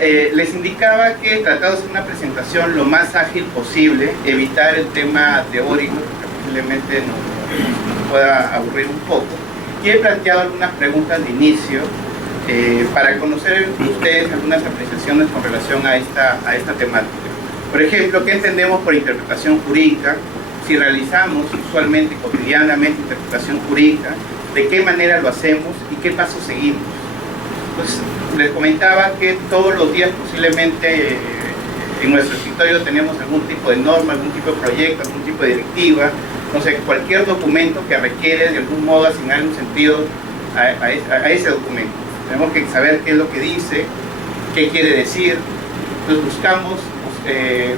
Les indicaba que tratado de hacer una presentación lo más ágil posible, evitar el tema teórico, que posiblemente nos pueda aburrir un poco, y he planteado algunas preguntas de inicio para conocer ustedes algunas apreciaciones con relación a esta temática. Por ejemplo, ¿qué entendemos por interpretación jurídica? Si realizamos usualmente, cotidianamente, interpretación jurídica, ¿de qué manera lo hacemos y qué pasos seguimos? Pues les comentaba que todos los días posiblemente en nuestro escritorio tenemos algún tipo de norma, algún tipo de proyecto, algún tipo de directiva, no sé, cualquier documento que requiere de algún modo asignar un sentido a ese documento. Tenemos que saber qué es lo que dice, qué quiere decir, entonces buscamos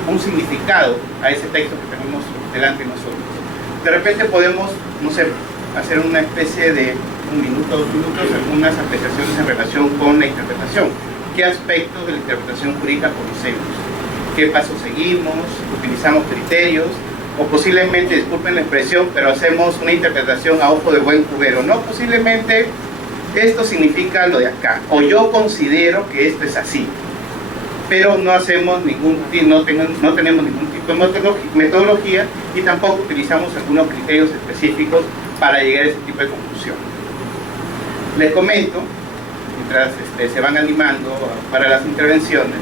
un significado a ese texto que tenemos delante de nosotros. De repente podemos, no sé, hacer una especie de un minuto, 2 minutos, algunas apreciaciones en relación con la interpretación. ¿Qué aspectos de la interpretación jurídica conocemos? ¿Qué pasos seguimos? ¿Utilizamos criterios? O posiblemente, disculpen la expresión, pero hacemos una interpretación a ojo de buen cubero. No, posiblemente esto significa lo de acá, o yo considero que esto es así, pero no hacemos no tenemos ningún tipo de metodología y tampoco utilizamos algunos criterios específicos para llegar a ese tipo de conclusión. Les comento, mientras se van animando para las intervenciones,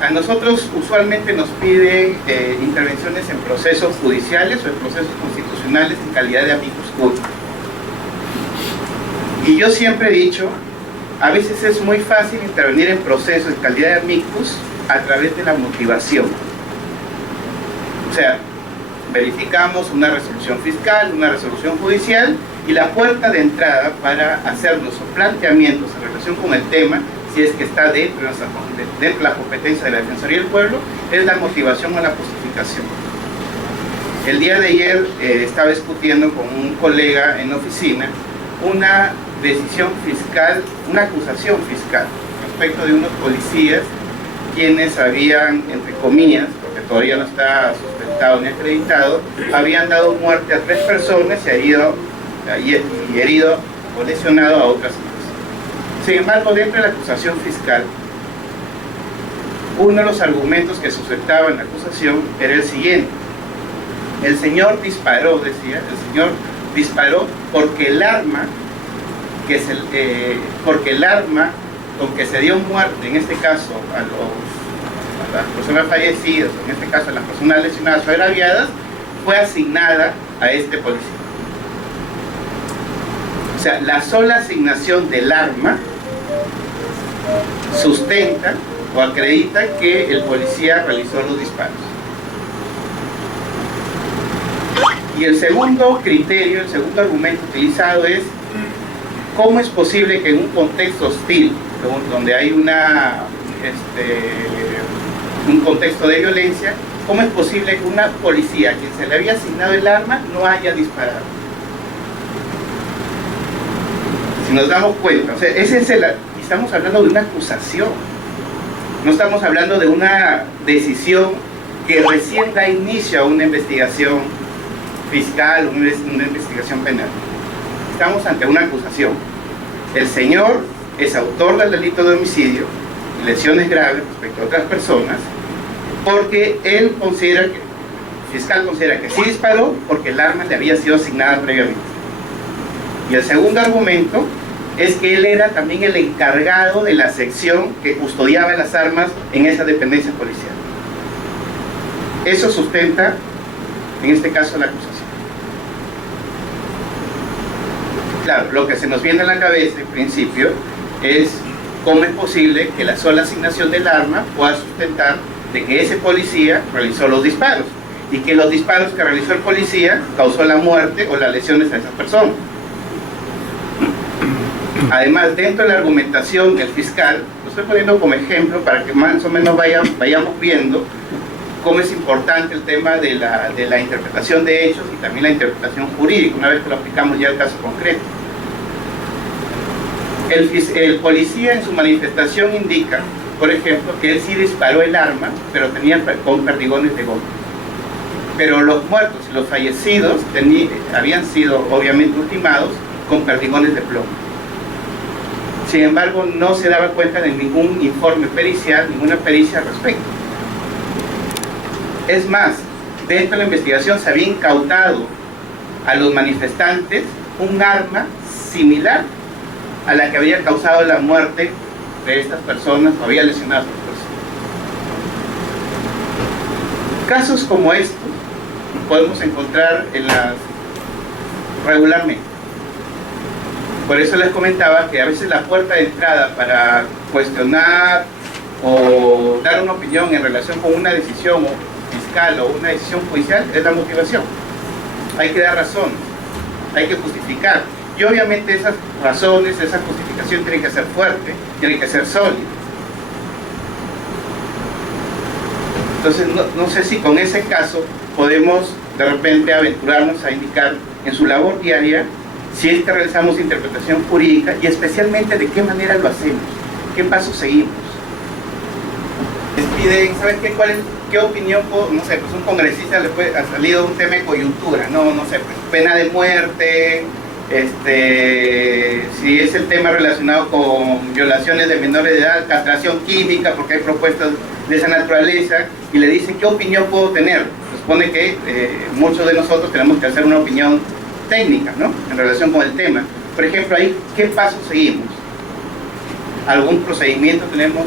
a nosotros usualmente nos piden intervenciones en procesos judiciales o en procesos constitucionales en calidad de amicus curiae. Y yo siempre he dicho, a veces es muy fácil intervenir en procesos en calidad de amicus a través de la motivación. O sea, verificamos una resolución fiscal, una resolución judicial, y la puerta de entrada para hacer nuestros planteamientos en relación con el tema, si es que está dentro de la competencia de la Defensoría del Pueblo, es la motivación o la justificación. El día de ayer estaba discutiendo con un colega en la oficina una decisión fiscal, una acusación fiscal respecto de unos policías quienes habían, entre comillas, porque todavía no está sustentado ni acreditado, habían dado muerte a 3 personas y herido o lesionado a otras más. Sin embargo, dentro de la acusación fiscal, uno de los argumentos que sustentaban la acusación era el siguiente: el señor disparó, decía, el señor disparó porque el arma con que se dio muerte, en este caso a las personas fallecidas, en este caso a las personas lesionadas o agraviadas, fue asignada a este policía. O sea, la sola asignación del arma sustenta o acredita que el policía realizó los disparos. Y el segundo criterio, el segundo argumento utilizado es: ¿cómo es posible que en un contexto hostil, donde hay un contexto de violencia, cómo es posible que una policía a quien se le había asignado el arma no haya disparado? Si nos damos cuenta, o sea, estamos hablando de una acusación, no estamos hablando de una decisión que recién da inicio a una investigación fiscal, una investigación penal. Estamos ante una acusación. El señor es autor del delito de homicidio y lesiones graves respecto a otras personas, porque él considera que, el fiscal considera que sí disparó porque el arma le había sido asignada previamente. Y el segundo argumento es que él era también el encargado de la sección que custodiaba las armas en esa dependencia policial. Eso sustenta, en este caso, la acusación. Claro, lo que se nos viene a la cabeza en principio es cómo es posible que la sola asignación del arma pueda sustentar de que ese policía realizó los disparos y que los disparos que realizó el policía causó la muerte o las lesiones a esas personas. Además, dentro de la argumentación del fiscal, lo estoy poniendo como ejemplo para que más o menos vayamos viendo cómo es importante el tema de la interpretación de hechos y también la interpretación jurídica, una vez que lo aplicamos ya al caso concreto. El policía en su manifestación indica, por ejemplo, que él sí disparó el arma, pero tenía con perdigones de goma. Pero los muertos y los fallecidos habían sido obviamente ultimados con perdigones de plomo. Sin embargo, no se daba cuenta de ningún informe pericial, ninguna pericia al respecto. Es más, dentro de la investigación se había incautado a los manifestantes un arma similar a la que había causado la muerte de estas personas, o había lesionado a estas personas. Casos como estos podemos encontrar regularmente. Por eso les comentaba que a veces la puerta de entrada para cuestionar o dar una opinión en relación con una decisión fiscal o una decisión judicial es la motivación. Hay que dar razones, hay que justificar. Y obviamente esas razones, esa justificación tiene que ser fuerte, tiene que ser sólida. Entonces no sé si con ese caso podemos de repente aventurarnos a indicar en su labor diaria si es que realizamos interpretación jurídica y especialmente de qué manera lo hacemos, qué pasos seguimos. Les piden, ¿sabes qué? ¿Qué opinión? No sé, pues un congresista le ha salido un tema de coyuntura, no sé, pues pena de muerte, si es el tema relacionado con violaciones de menores de edad, castración química, porque hay propuestas de esa naturaleza, y le dicen, ¿qué opinión puedo tener? Se supone que muchos de nosotros tenemos que hacer una opinión técnica, ¿no?, en relación con el tema. Por ejemplo, ahí, ¿qué pasos seguimos? ¿Algún procedimiento tenemos?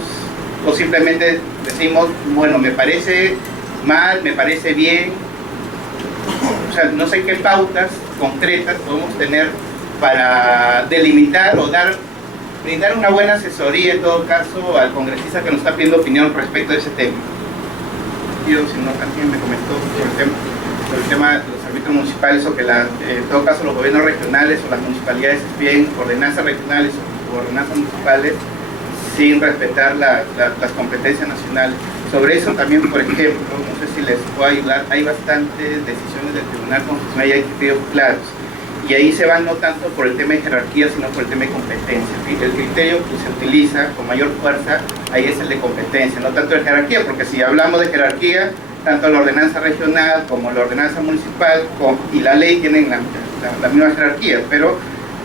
O simplemente decimos, bueno, me parece mal, me parece bien. O sea, no sé qué pautas concretas podemos tener para delimitar o brindar una buena asesoría, en todo caso, al congresista que nos está pidiendo opinión respecto a ese tema. Yo, si no, alguien me comentó sobre el tema de los árbitros municipales, o que en todo caso los gobiernos regionales o las municipalidades piden ordenanzas regionales o ordenanzas municipales sin respetar las competencias nacionales. Sobre eso también, por ejemplo, no sé si les puedo ayudar, hay bastantes decisiones del Tribunal Constitucional y hay criterios claros. Y ahí se van no tanto por el tema de jerarquía, sino por el tema de competencia. El criterio que se utiliza con mayor fuerza, ahí es el de competencia, no tanto de jerarquía, porque si hablamos de jerarquía, tanto la ordenanza regional como la ordenanza municipal y la ley tienen la misma jerarquía, pero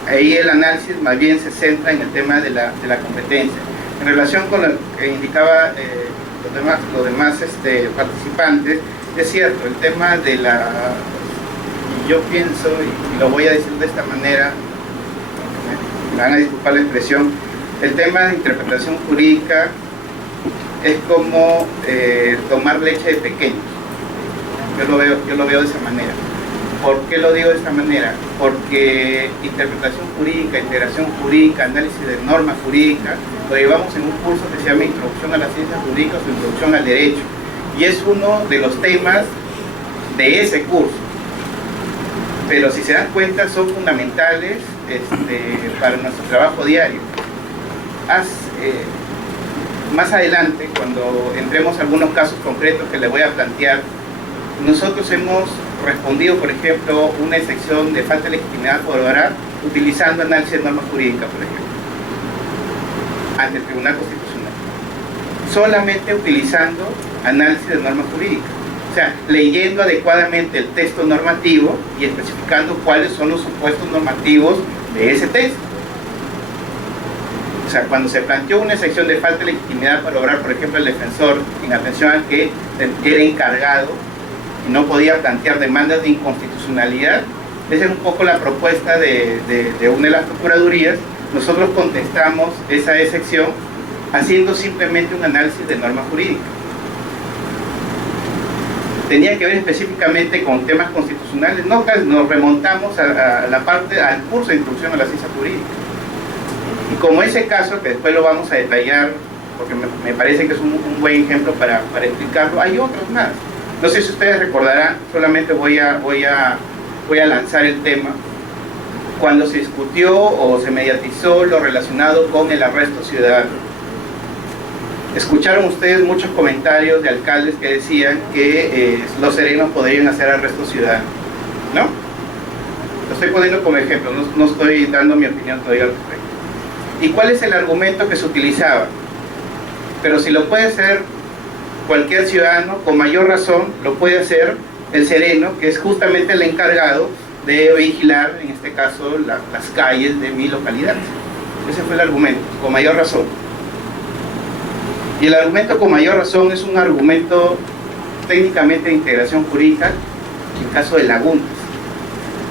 ahí el análisis más bien se centra en el tema de la competencia. En relación con lo que indicaba los demás participantes, es cierto, el tema de yo pienso, y lo voy a decir de esta manera, me van a disculpar la expresión, el tema de interpretación jurídica es como tomar leche de pequeños. Yo lo veo de esa manera. ¿Por qué lo digo de esta manera? Porque interpretación jurídica, integración jurídica, análisis de normas jurídicas, lo llevamos en un curso que se llama Introducción a las Ciencias Jurídicas o Introducción al Derecho. Y es uno de los temas de ese curso. Pero si se dan cuenta, son fundamentales para nuestro trabajo diario. Más adelante, cuando entremos a algunos casos concretos que les voy a plantear, nosotros hemos respondido, por ejemplo, una excepción de falta de legitimidad por obrar utilizando análisis de normas jurídicas, por ejemplo, ante el Tribunal Constitucional. Solamente utilizando análisis de normas jurídicas. O sea, leyendo adecuadamente el texto normativo y especificando cuáles son los supuestos normativos de ese texto. O sea, cuando se planteó una excepción de falta de legitimidad para obrar, por ejemplo, el defensor, en atención a que era encargado y no podía plantear demandas de inconstitucionalidad, esa es un poco la propuesta de una de las procuradurías. Nosotros contestamos esa excepción haciendo simplemente un análisis de norma jurídica. Tenía que ver específicamente con temas constitucionales, no, nos remontamos al curso de introducción a la ciencia jurídica. Y como ese caso, que después lo vamos a detallar, porque me parece que es un buen ejemplo para explicarlo, hay otros más. No sé si ustedes recordarán, solamente voy a lanzar el tema, cuando se discutió o se mediatizó lo relacionado con el arresto ciudadano. Escucharon ustedes muchos comentarios de alcaldes que decían que los serenos podrían hacer arrestos ciudadanos, ¿no? Lo estoy poniendo como ejemplo, no estoy dando mi opinión todavía al respecto. ¿Y cuál es el argumento que se utilizaba? Pero si lo puede hacer cualquier ciudadano, con mayor razón lo puede hacer el sereno, que es justamente el encargado de vigilar, en este caso, las calles de mi localidad. Ese fue el argumento, con mayor razón. Y el argumento con mayor razón es un argumento técnicamente de integración jurídica en caso de lagunas,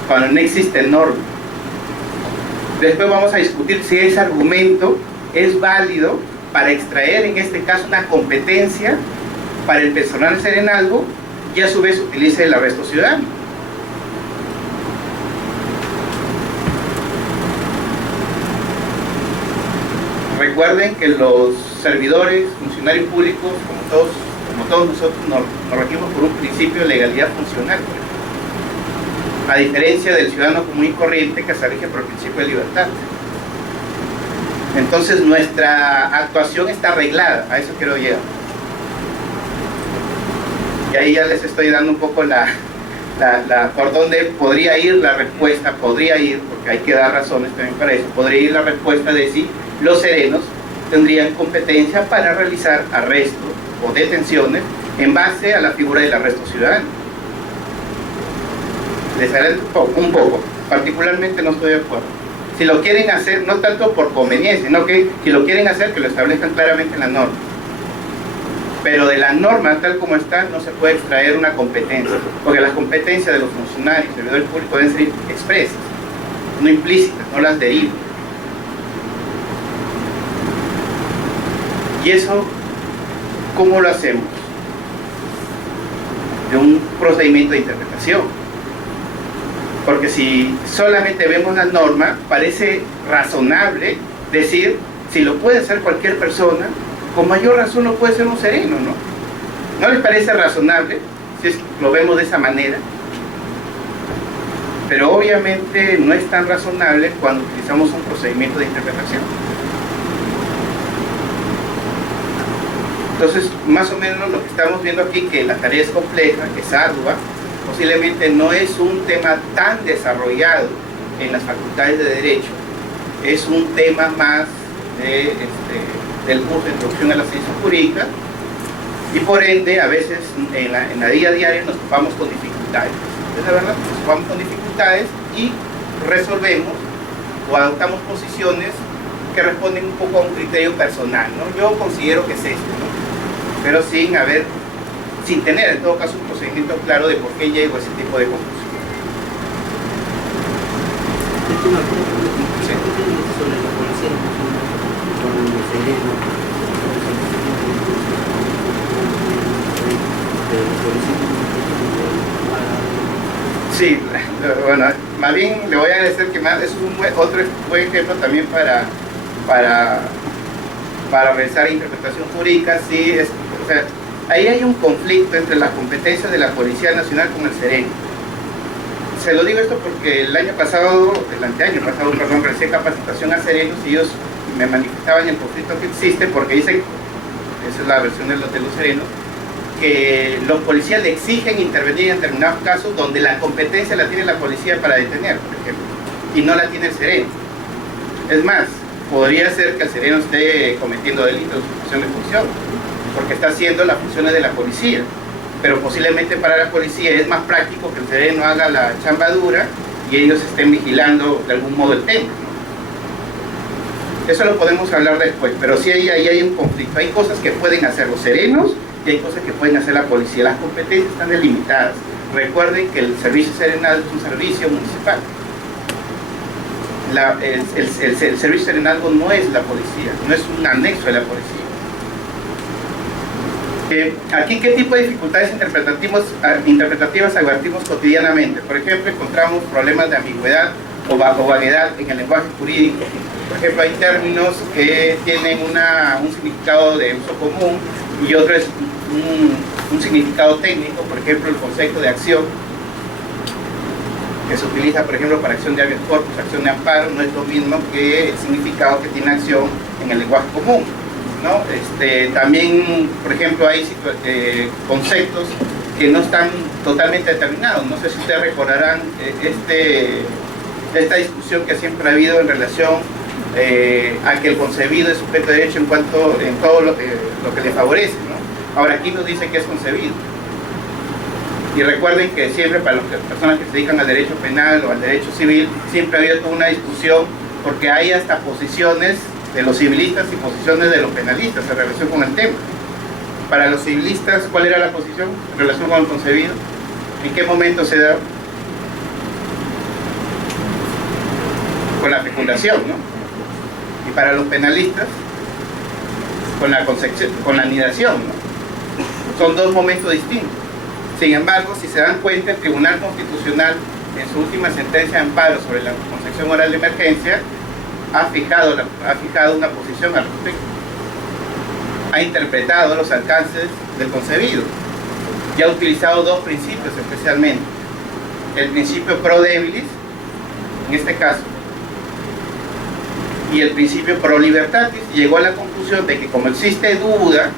cuando no existe norma. Después vamos a discutir si ese argumento es válido para extraer en este caso una competencia para el personal de Serenazgo y a su vez utilice el arresto ciudadano. Recuerden que los servidores, funcionarios públicos, como todos nosotros, nos regimos por un principio de legalidad funcional, a diferencia del ciudadano común y corriente que se rige por el principio de libertad. Entonces nuestra actuación está arreglada, a eso quiero llegar. Y ahí ya les estoy dando un poco por dónde podría ir la respuesta, porque hay que dar razones también para eso, podría ir la respuesta de si los serenos tendrían competencia para realizar arrestos o detenciones en base a la figura del arresto ciudadano. Les haré un poco, particularmente no estoy de acuerdo. Si lo quieren hacer, no tanto por conveniencia, sino que si lo quieren hacer, que lo establezcan claramente en la norma. Pero de la norma tal como está no se puede extraer una competencia, porque las competencias de los funcionarios, servidores públicos deben ser expresas, no implícitas, no las derivan. ¿Y eso cómo lo hacemos? De un procedimiento de interpretación. Porque si solamente vemos la norma, parece razonable decir, si lo puede hacer cualquier persona, con mayor razón lo puede ser un sereno, ¿no? ¿No les parece razonable si lo vemos de esa manera? Pero obviamente no es tan razonable cuando utilizamos un procedimiento de interpretación. Entonces, más o menos lo que estamos viendo aquí, que la tarea es compleja, que es ardua, posiblemente no es un tema tan desarrollado en las facultades de Derecho, es un tema más del curso de Introducción a la Ciencia Jurídica, y por ende, a veces en la vida diaria nos topamos con dificultades. Es la verdad, nos topamos con dificultades y resolvemos o adoptamos posiciones que responden un poco a un criterio personal, ¿no? Yo considero que es esto, ¿no? Pero sin tener en todo caso un procedimiento claro de por qué llego a ese tipo de conclusión. Sí. Sobre la policía, con el sereno, Sí, bueno, más bien le voy a agradecer que más, eso es otro buen ejemplo también para realizar interpretación jurídica. Sí, o sea, ahí hay un conflicto entre las competencias de la Policía Nacional con el sereno. Se lo digo esto porque el anteaño pasado, perdón, realicé capacitación a serenos y ellos me manifestaban el conflicto que existe porque dicen, esa es la versión de los serenos, que los policías le exigen intervenir en determinados casos donde la competencia la tiene la policía para detener, por ejemplo, y no la tiene el sereno. Es más, podría ser que el sereno esté cometiendo delitos en su función de función, porque está haciendo las funciones de la policía, pero posiblemente para la policía es más práctico que el sereno haga la chamba dura y ellos estén vigilando de algún modo el tema, ¿no? Eso lo podemos hablar después, pero sí ahí hay un conflicto. Hay cosas que pueden hacer los serenos y hay cosas que pueden hacer la policía. Las competencias están delimitadas. Recuerden que el servicio serenal es un servicio municipal. El servicio serenazgo no es la policía, no es un anexo de la policía. Aquí, ¿qué tipo de dificultades interpretativas advertimos cotidianamente? Por ejemplo, encontramos problemas de ambigüedad o vaguedad en el lenguaje jurídico. Por ejemplo, hay términos que tienen un significado de uso común y otro es un significado técnico. Por ejemplo, el concepto de acción, que se utiliza, por ejemplo, para acción de habeas corpus, acción de amparo, no es lo mismo que el significado que tiene acción en el lenguaje común, ¿no? También, por ejemplo, hay conceptos que no están totalmente determinados. No sé si ustedes recordarán esta discusión que siempre ha habido en relación a que el concebido es sujeto de derecho en todo lo que le favorece, ¿no? Ahora aquí nos dice que es concebido. Y recuerden que siempre para las personas que se dedican al derecho penal o al derecho civil, siempre ha habido toda una discusión porque hay hasta posiciones de los civilistas y posiciones de los penalistas en relación con el tema. Para los civilistas, ¿cuál era la posición en relación con el concebido? ¿En qué momento se da? Con la fecundación, ¿no? Y para los penalistas, con la concepción, con la anidación, ¿no? Son dos momentos distintos. Sin embargo, si se dan cuenta, el Tribunal Constitucional, en su última sentencia de amparo sobre la concepción oral de emergencia, ha fijado una posición al respecto. Ha interpretado los alcances del concebido y ha utilizado dos principios especialmente: el principio pro debilis, en este caso, y el principio pro libertatis. Llegó a la conclusión de que como existe duda,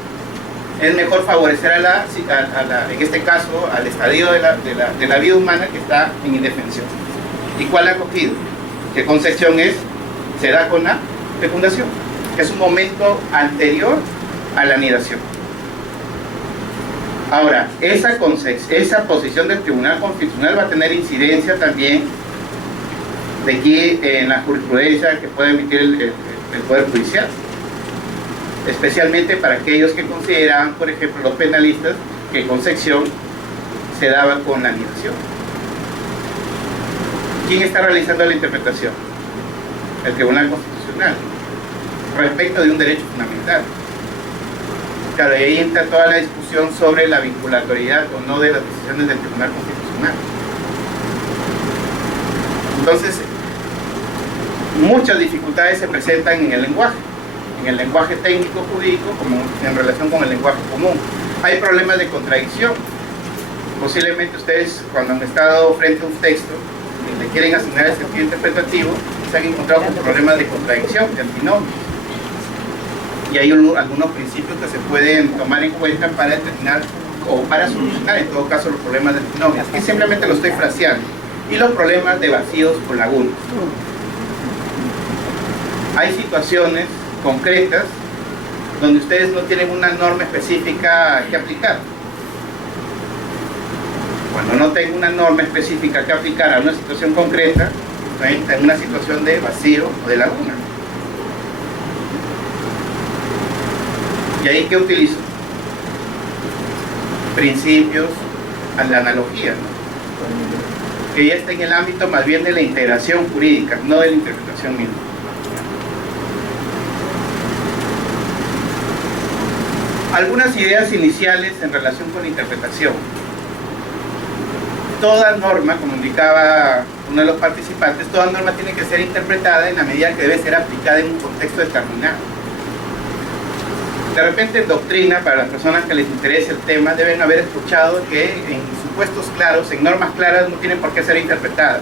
es mejor favorecer en este caso, al estadio de la vida humana que está en indefensión. ¿Y cuál ha cogido? ¿Qué concepción es? Se da con la fecundación, que es un momento anterior a la anidación. Ahora, esa posición del Tribunal Constitucional va a tener incidencia también de aquí en la jurisprudencia que puede emitir el Poder Judicial, especialmente para aquellos que consideraban, por ejemplo, los penalistas, que concepción se daba con la anidación. ¿Quién está realizando la interpretación? El Tribunal Constitucional, respecto de un derecho fundamental. Claro, y ahí entra toda la discusión sobre la vinculatoriedad o no de las decisiones del Tribunal Constitucional. Entonces, muchas dificultades se presentan en el lenguaje técnico jurídico, como en relación con el lenguaje común. Hay problemas de contradicción. Posiblemente ustedes, cuando han estado frente a un texto y le quieren asignar el sentido interpretativo, se han encontrado con problemas de contradicción, de antinomios. Y hay algunos principios que se pueden tomar en cuenta para determinar o para solucionar, en todo caso, los problemas de antinomios, que simplemente lo estoy fraseando. Y los problemas de vacíos o lagunas. Hay situaciones concretas donde ustedes no tienen una norma específica que aplicar. Cuando no tengo una norma específica que aplicar a una situación concreta, estoy en una situación de vacío o de laguna. ¿Y ahí qué utilizo? Principios, a la analogía, ¿no? Que ya está en el ámbito más bien de la integración jurídica, no de la interpretación misma. Algunas ideas iniciales en relación con la interpretación. Toda norma, como indicaba uno de los participantes, toda norma tiene que ser interpretada en la medida que debe ser aplicada en un contexto determinado. De repente, en doctrina, para las personas que les interese el tema, deben haber escuchado que en supuestos claros, en normas claras, no tienen por qué ser interpretadas.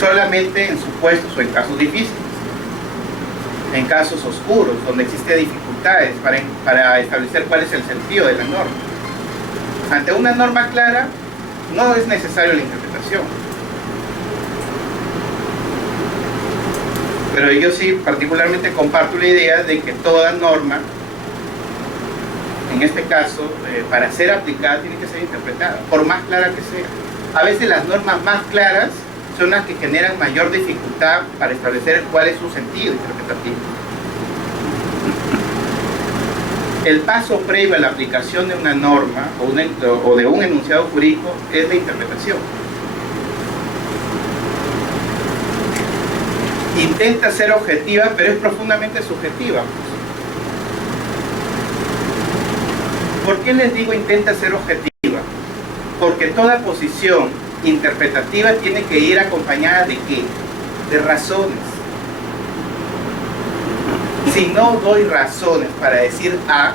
Solamente en supuestos o en casos difíciles, en casos oscuros, donde existe dificultades para establecer cuál es el sentido de la norma. Ante una norma clara, no es necesaria la interpretación. Pero yo sí particularmente comparto la idea de que toda norma, en este caso, para ser aplicada, tiene que ser interpretada, por más clara que sea. A veces las normas más claras son las que generan mayor dificultad para establecer cuál es su sentido interpretativo. El paso previo a la aplicación de una norma o de un enunciado jurídico es la interpretación. Intenta ser objetiva, pero es profundamente subjetiva. ¿Por qué les digo intenta ser objetiva? Porque toda posición interpretativa tiene que ir acompañada ¿de qué? De razones. Si no doy razones para decir A,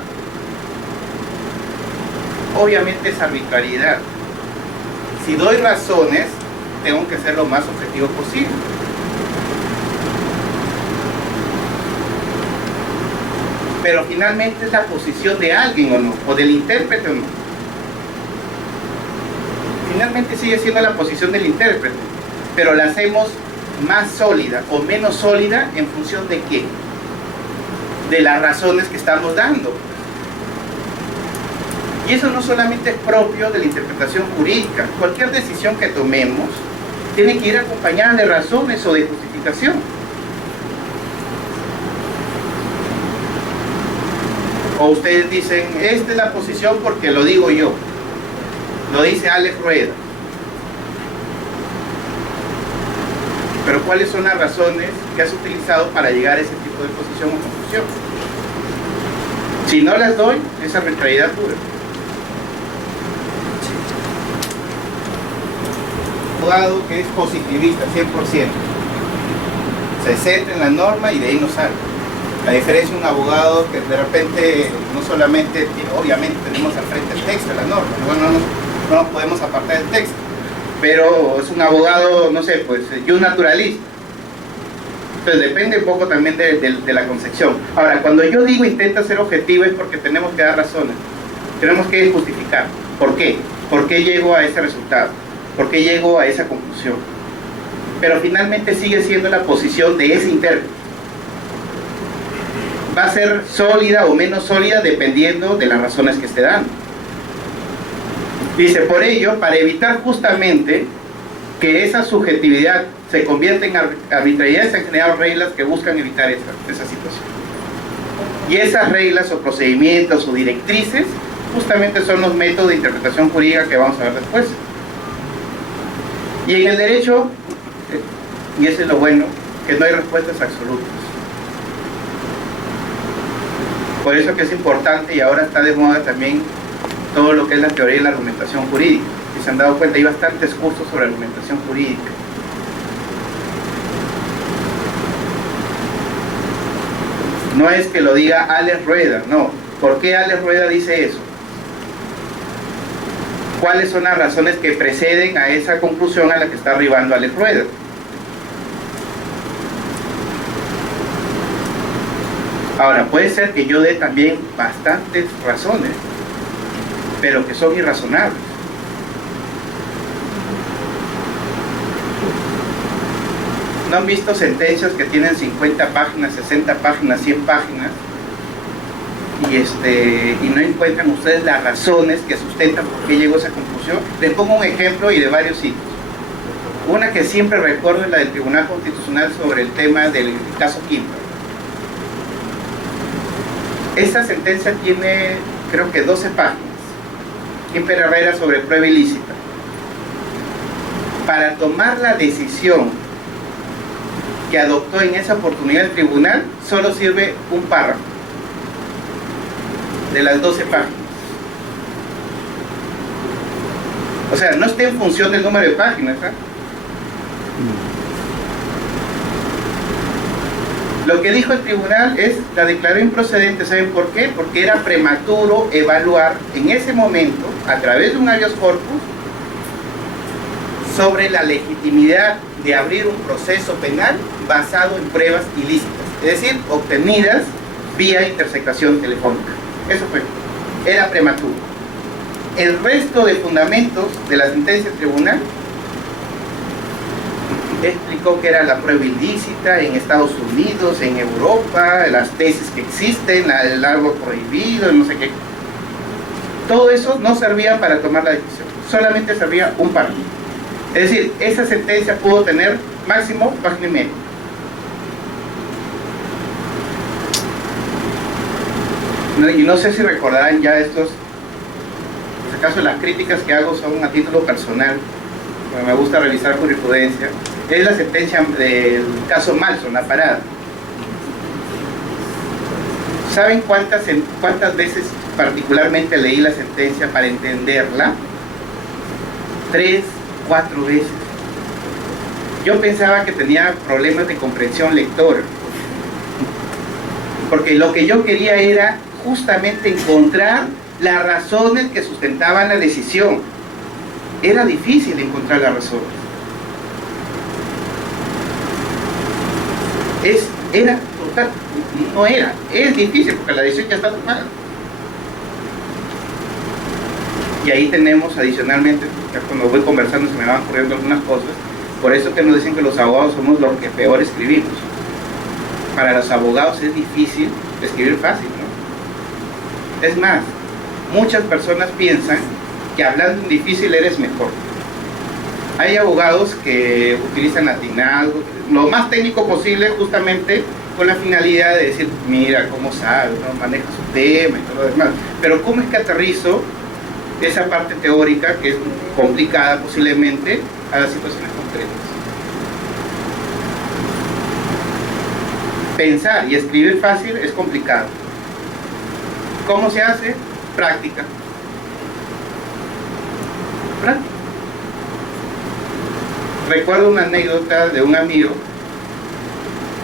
obviamente es arbitrariedad. Si doy razones, tengo que ser lo más objetivo posible. Pero finalmente es la posición de alguien o no, o del intérprete o no. Finalmente sigue siendo la posición del intérprete, pero la hacemos más sólida o menos sólida en función de qué, de las razones que estamos dando. Y eso no solamente es propio de la interpretación jurídica. Cualquier decisión que tomemos tiene que ir acompañada de razones o de justificación. O ustedes dicen, esta es la posición porque lo digo yo, lo dice Alex Rueda. Pero ¿cuáles son las razones que has utilizado para llegar a ese tipo de posición o conclusión? Si no las doy, es arbitrariedad pura. Abogado que es positivista, 100%. Se centra en la norma y de ahí no sale. La diferencia de un abogado que de repente no solamente, obviamente tenemos al frente el texto de la norma, no nos podemos apartar del texto, pero es un abogado, no sé, pues yo naturalista. Entonces depende un poco también de la concepción. Ahora, cuando yo digo intenta ser objetivo es porque tenemos que dar razones, tenemos que justificar. ¿Por qué? ¿Por qué llego a ese resultado? ¿Por qué llego a esa conclusión? Pero finalmente sigue siendo la posición de ese intérprete. Va a ser sólida o menos sólida dependiendo de las razones que esté dando. Dice, por ello, para evitar justamente que esa subjetividad se convierta en arbitrariedad, se han generado reglas que buscan evitar esa situación. Y esas reglas o procedimientos o directrices justamente son los métodos de interpretación jurídica que vamos a ver después. Y en el derecho, y eso es lo bueno, que no hay respuestas absolutas. Por eso que es importante, y ahora está de moda también todo lo que es la teoría de la argumentación jurídica. Si se han dado cuenta, hay bastantes cursos sobre argumentación jurídica. No es que lo diga Alex Rueda, no. ¿Por qué Alex Rueda dice eso? ¿Cuáles son las razones que preceden a esa conclusión a la que está arribando Alex Rueda? Ahora, puede ser que yo dé también bastantes razones, pero que son irrazonables. ¿No han visto sentencias que tienen 50 páginas, 60 páginas, 100 páginas? Y no encuentran ustedes las razones que sustentan por qué llegó a esa conclusión. Les pongo un ejemplo y de varios sitios. Una que siempre recuerdo es la del Tribunal Constitucional sobre el tema del caso Quimper. Esta sentencia tiene, creo que 12 páginas. Quimper Herrera sobre prueba ilícita. Para tomar la decisión que adoptó en esa oportunidad el tribunal, solo sirve un párrafo de las 12 páginas. O sea, no está en función del número de páginas, ¿eh? Lo que dijo el tribunal es, la declaró improcedente. ¿Saben por qué? Porque era prematuro evaluar en ese momento, a través de un habeas corpus, sobre la legitimidad de abrir un proceso penal basado en pruebas ilícitas, es decir, obtenidas vía interceptación telefónica. Eso fue, era prematuro. El resto de fundamentos de la sentencia del tribunal explicó que era la prueba ilícita en Estados Unidos, en Europa, las tesis que existen, el árbol prohibido, no sé qué. Todo eso no servía para tomar la decisión, solamente servía un párrafo. Es decir, esa sentencia pudo tener máximo página y media. Y no sé si recordarán ya estos, si acaso las críticas que hago son a título personal, me gusta revisar jurisprudencia, es la sentencia del caso Malson, la parada. ¿Saben cuántas veces particularmente leí la sentencia para entenderla? 3, 4 veces. Yo pensaba que tenía problemas de comprensión lectora, porque lo que yo quería era justamente encontrar las razones que sustentaban la decisión. Era difícil encontrar las razones. Es difícil porque la decisión ya está tomada. Y ahí tenemos adicionalmente, ya cuando voy conversando se me van ocurriendo algunas cosas, por eso que nos dicen que los abogados somos los que peor escribimos. Para los abogados es difícil escribir fácil, ¿no? Es más, muchas personas piensan que hablando en difícil eres mejor. Hay abogados que utilizan latinazgo, lo más técnico posible, justamente con la finalidad de decir, mira cómo sabe, ¿no? Maneja su tema y todo lo demás. Pero ¿cómo es que aterrizo esa parte teórica, que es complicada posiblemente, a las situaciones concretas? Pensar y escribir fácil es complicado. ¿Cómo se hace? Práctica. Práctica. Recuerdo una anécdota de un amigo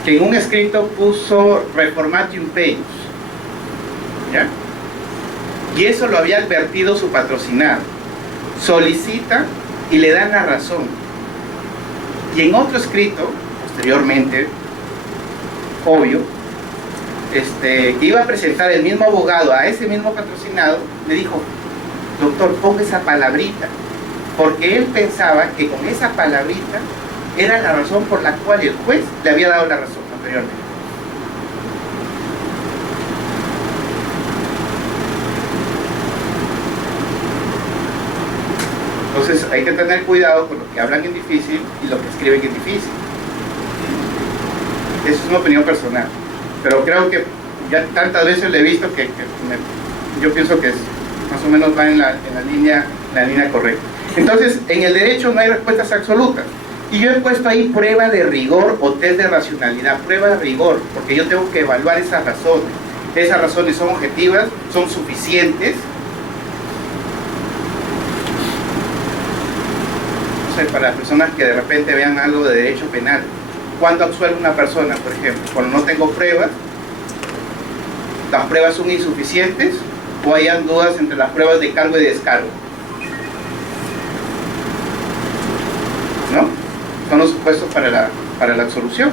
que en un escrito puso Reformatium Peius, ¿ya? Y eso lo había advertido su patrocinado. Solicita y le dan la razón. Y en otro escrito, posteriormente, obvio, que iba a presentar el mismo abogado a ese mismo patrocinado, le dijo, doctor, ponga esa palabrita, porque él pensaba que con esa palabrita era la razón por la cual el juez le había dado la razón anteriormente. Entonces hay que tener cuidado con lo que hablan en difícil y lo que escriben en difícil. Esa es una opinión personal, pero creo que ya tantas veces le he visto que yo pienso que más o menos va en la línea correcta. Entonces, en el derecho no hay respuestas absolutas. Y yo he puesto ahí prueba de rigor o test de racionalidad. Prueba de rigor, porque yo tengo que evaluar esas razones. Esas razones son objetivas, son suficientes. No sé, para las personas que de repente vean algo de derecho penal. ¿Cuándo absuelve una persona, por ejemplo? Cuando no tengo pruebas, las pruebas son insuficientes o hayan dudas entre las pruebas de cargo y descargo. ¿No? Son los supuestos para la absolución.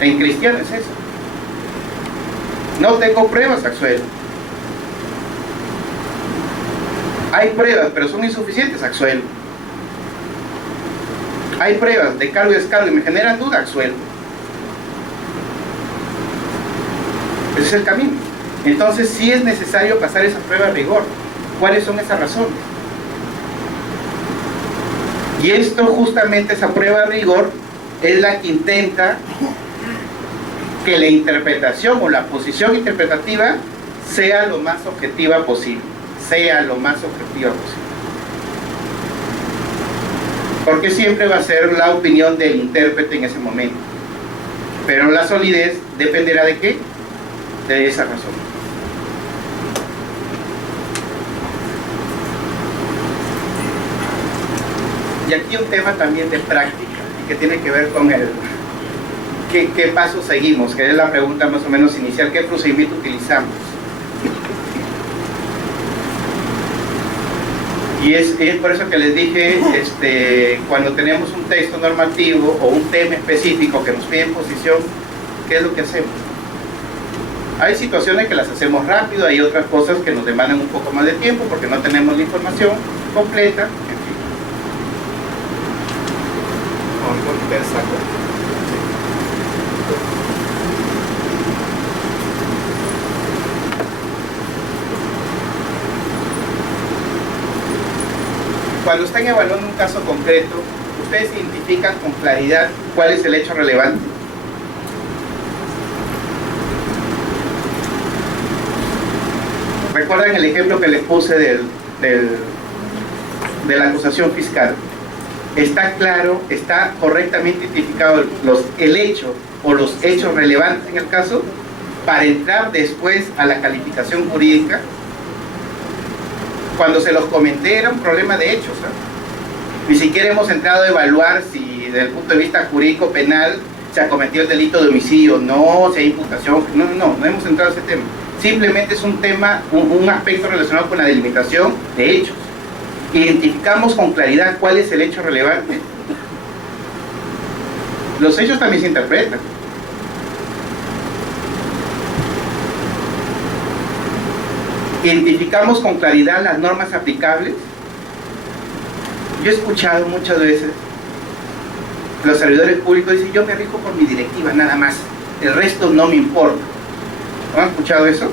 En cristiano es eso. No tengo pruebas, absuelvo. Hay pruebas, pero son insuficientes, absuelvo. Hay pruebas de cargo y descargo y me generan duda, absuelvo. Ese es el camino. Entonces sí es necesario pasar esa prueba de rigor. ¿Cuáles son esas razones? Y esto, justamente esa prueba de rigor, es la que intenta que la interpretación o la posición interpretativa sea lo más objetiva posible. Sea lo más objetiva posible. Porque siempre va a ser la opinión del intérprete en ese momento. Pero la solidez dependerá de qué? De esa razón. Y aquí un tema también de práctica, y que tiene que ver con el ¿qué paso seguimos? Que es la pregunta más o menos inicial. ¿Qué procedimiento utilizamos? Y es por eso que les dije, cuando tenemos un texto normativo o un tema específico que nos pide posición, ¿qué es lo que hacemos? Hay situaciones que las hacemos rápido, hay otras cosas que nos demandan un poco más de tiempo porque no tenemos la información completa, en fin. Cuando están evaluando un caso concreto, ¿ustedes identifican con claridad cuál es el hecho relevante? ¿Recuerdan el ejemplo que les puse de la acusación fiscal? Está claro, está correctamente identificado el hecho o los hechos relevantes en el caso para entrar después a la calificación jurídica. Cuando se los comenté era un problema de hechos, ¿sabes? Ni siquiera hemos entrado a evaluar si desde el punto de vista jurídico penal se ha cometido el delito de homicidio, no, si hay imputación, no hemos entrado a ese tema. Simplemente es un tema, un aspecto relacionado con la delimitación de hechos. Identificamos con claridad cuál es el hecho relevante. Los hechos también se interpretan. Identificamos con claridad las normas aplicables. Yo he escuchado muchas veces los servidores públicos dicen: yo me rijo por mi directiva nada más, el resto no me importa. ¿No han escuchado eso?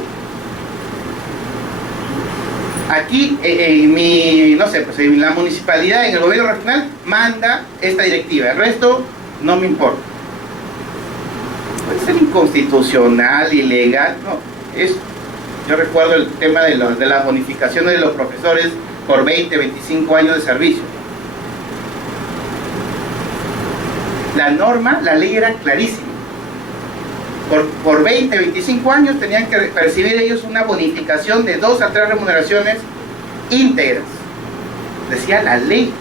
Aquí, no sé, pues en la municipalidad, en el gobierno regional, manda esta directiva. El resto no me importa. Puede ser inconstitucional, ilegal, no. Yo recuerdo el tema de las bonificaciones de los profesores por 20, 25 años de servicio. La norma, la ley era clarísima. Por 20, 25 años tenían que percibir ellos una bonificación de 2 a 3 remuneraciones íntegras. Decía la ley.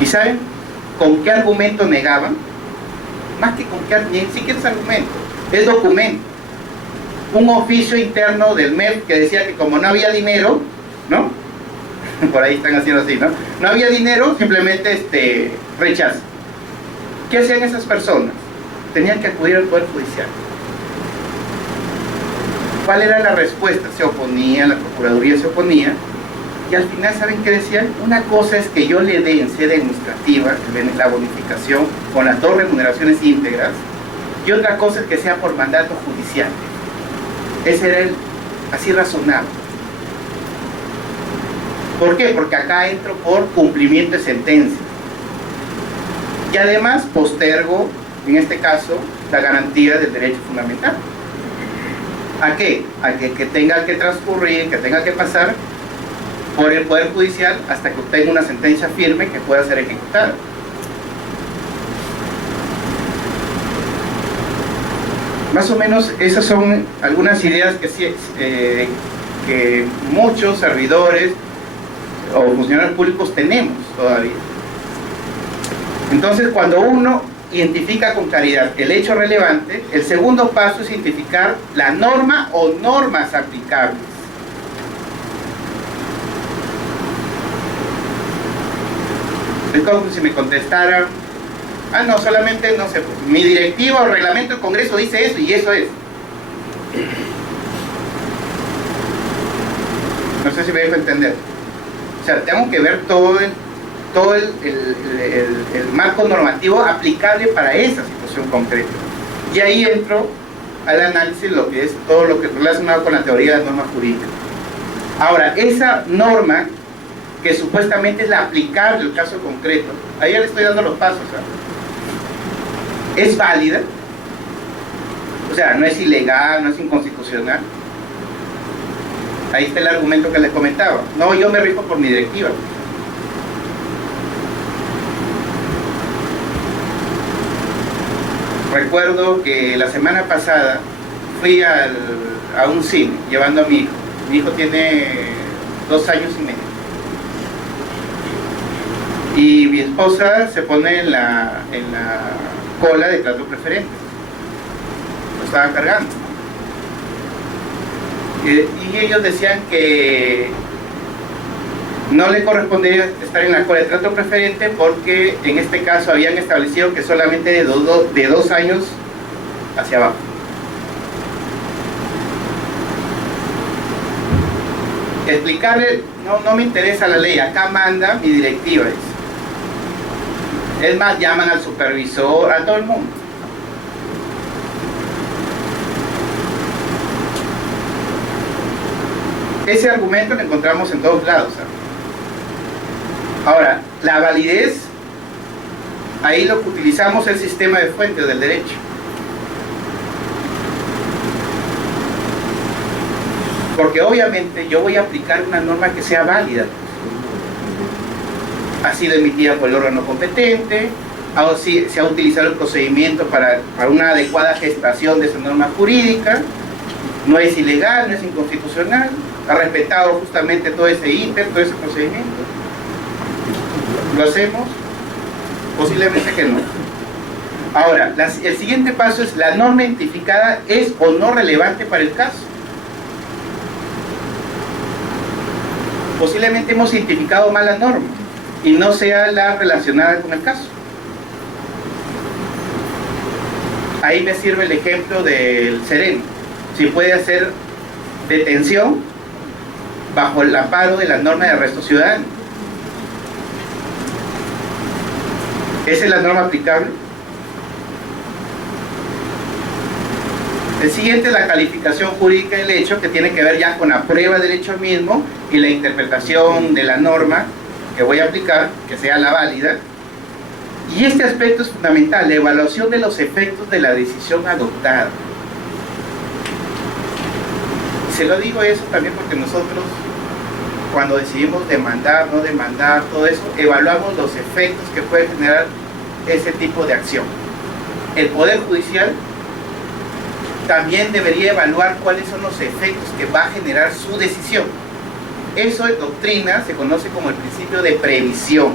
¿Y saben con qué argumento negaban? Más que con qué, ni siquiera es argumento, es documento. Un oficio interno del MEP que decía que como no había dinero, ¿no? Por ahí están haciendo así, ¿no? No había dinero, simplemente rechazo. ¿Qué hacían esas personas? Tenían que acudir al Poder Judicial. ¿Cuál era la respuesta? Se oponía, la Procuraduría se oponía, y al final, ¿saben qué decían? Una cosa es que yo le dé en sede administrativa la bonificación con las 2 remuneraciones íntegras, y otra cosa es que sea por mandato judicial. Ese era así razonable. ¿Por qué? Porque acá entro por cumplimiento de sentencia. Y además postergo, en este caso, la garantía del derecho fundamental. ¿A qué? A que tenga que transcurrir, que tenga que pasar por el Poder Judicial hasta que obtenga una sentencia firme que pueda ser ejecutada. Más o menos esas son algunas ideas que muchos servidores o funcionarios públicos tenemos todavía. Entonces, cuando uno identifica con claridad el hecho relevante, el segundo paso es identificar la norma o normas aplicables. Es como si me contestaran, no, solamente, no sé, pues, mi directiva o reglamento del Congreso dice eso y eso es. No sé si me dejo entender. O sea, tengo que ver todo el marco normativo aplicable para esa situación concreta. Y ahí entro al análisis de lo que es todo lo que es relacionado con la teoría de la norma jurídica. Ahora, esa norma que supuestamente es la aplicable al caso concreto, ahí ya le estoy dando los pasos, ¿sabes? ¿Es válida? O sea, no es ilegal, no es inconstitucional. Ahí está el argumento que les comentaba. No, yo me rijo por mi directiva. Recuerdo que la semana pasada fui a un cine llevando a mi hijo. Mi hijo tiene 2 años y medio. Y mi esposa se pone en la cola de trato preferente. Lo estaban cargando. Y ellos decían que no le correspondería estar en la cola de trato preferente porque en este caso habían establecido que solamente de 2 años hacia abajo. Explicarle, no me interesa la ley, acá manda mi directiva. Es más, llaman al supervisor, a todo el mundo. Ese argumento lo encontramos en todos lados, ¿sabes? Ahora, la validez, ahí lo que utilizamos es el sistema de fuentes del derecho. Porque obviamente yo voy a aplicar una norma que sea válida. Ha sido emitida por el órgano competente, se ha utilizado el procedimiento para una adecuada gestación de esa norma jurídica, no es ilegal, no es inconstitucional, ha respetado justamente todo ese todo ese procedimiento. ¿Lo hacemos? Posiblemente que no. Ahora, el siguiente paso es: ¿la norma identificada es o no relevante para el caso? Posiblemente hemos identificado mal la norma y no sea la relacionada con el caso. Ahí me sirve el ejemplo del sereno. Si puede hacer detención bajo el amparo de la norma de arresto ciudadano. ¿Esa es la norma aplicable? El siguiente es la calificación jurídica del hecho, que tiene que ver ya con la prueba del hecho mismo y la interpretación de la norma que voy a aplicar, que sea la válida. Y este aspecto es fundamental, la evaluación de los efectos de la decisión adoptada. Y se lo digo eso también porque nosotros, cuando decidimos demandar, no demandar, todo eso, evaluamos los efectos que puede generar ese tipo de acción. El Poder Judicial también debería evaluar cuáles son los efectos que va a generar su decisión. Eso en doctrina se conoce como el principio de previsión.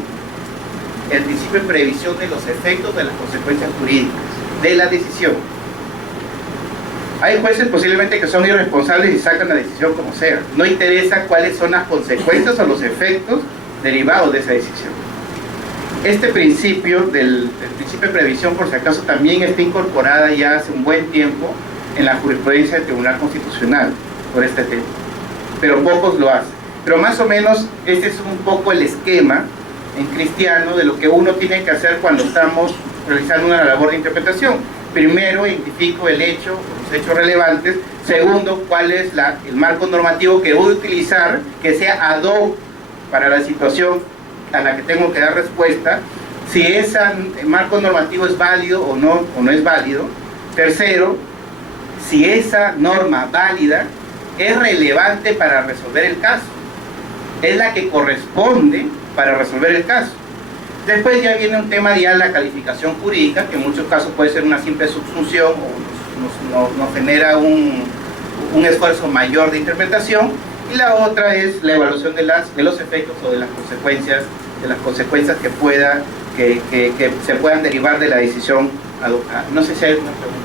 El principio de previsión de los efectos de las consecuencias jurídicas de la decisión. Hay jueces posiblemente que son irresponsables y sacan la decisión como sea. No interesa cuáles son las consecuencias o los efectos derivados de esa decisión. Este principio del principio de previsión, por si acaso, también está incorporada ya hace un buen tiempo en la jurisprudencia del Tribunal Constitucional por este tema, pero pocos lo hacen. Pero más o menos este es un poco el esquema en cristiano de lo que uno tiene que hacer cuando estamos realizando una labor de interpretación. Primero, identifico el hecho, los hechos relevantes. Segundo, cuál es el marco normativo que voy a utilizar, que sea ad hoc para la situación a la que tengo que dar respuesta, si ese marco normativo es válido o no es válido. Tercero, si esa norma válida es relevante para resolver el caso, es la que corresponde para resolver el caso. Después ya viene un tema ya la calificación jurídica, que en muchos casos puede ser una simple subsunción o nos genera un esfuerzo mayor de interpretación, y la otra es la evaluación de los efectos o de las consecuencias que se puedan derivar de la decisión adoptada. No sé si hay alguna pregunta.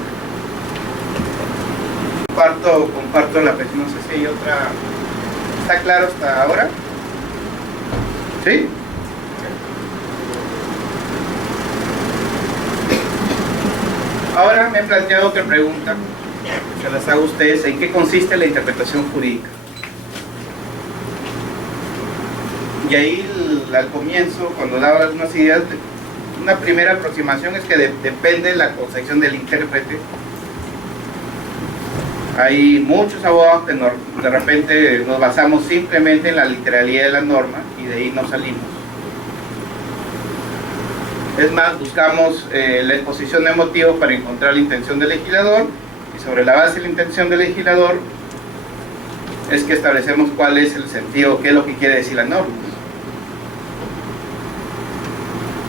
Comparto la presión, no sé si hay otra. ¿Está claro hasta ahora? ¿Sí? Ahora me he planteado otra pregunta, se las hago a ustedes. ¿En qué consiste la interpretación jurídica? Y ahí al comienzo, cuando daba algunas ideas, una primera aproximación es que depende de la concepción del intérprete. Hay muchos abogados que de repente nos basamos simplemente en la literalidad de la norma y de ahí no salimos. Es más, buscamos la exposición de motivos para encontrar la intención del legislador, y sobre la base de la intención del legislador es que establecemos cuál es el sentido, qué es lo que quiere decir la norma.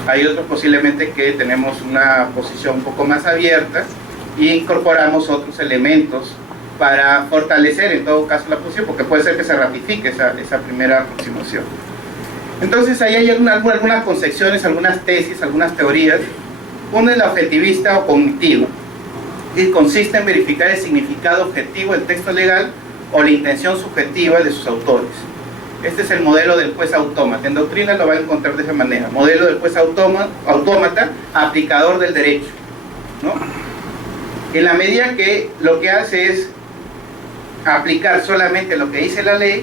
Hay otros posiblemente que tenemos una posición un poco más abierta y incorporamos otros elementos para fortalecer en todo caso la posición, porque puede ser que se ratifique esa primera aproximación. Entonces ahí hay algunas concepciones, algunas tesis, algunas teorías. Una es la objetivista o cognitiva, y consiste en verificar el significado objetivo del texto legal o la intención subjetiva de sus autores. Este es el modelo del juez autómata. En doctrina lo va a encontrar de esa manera: modelo del juez autómata, aplicador del derecho, ¿no? En la medida que lo que hace es aplicar solamente lo que dice la ley,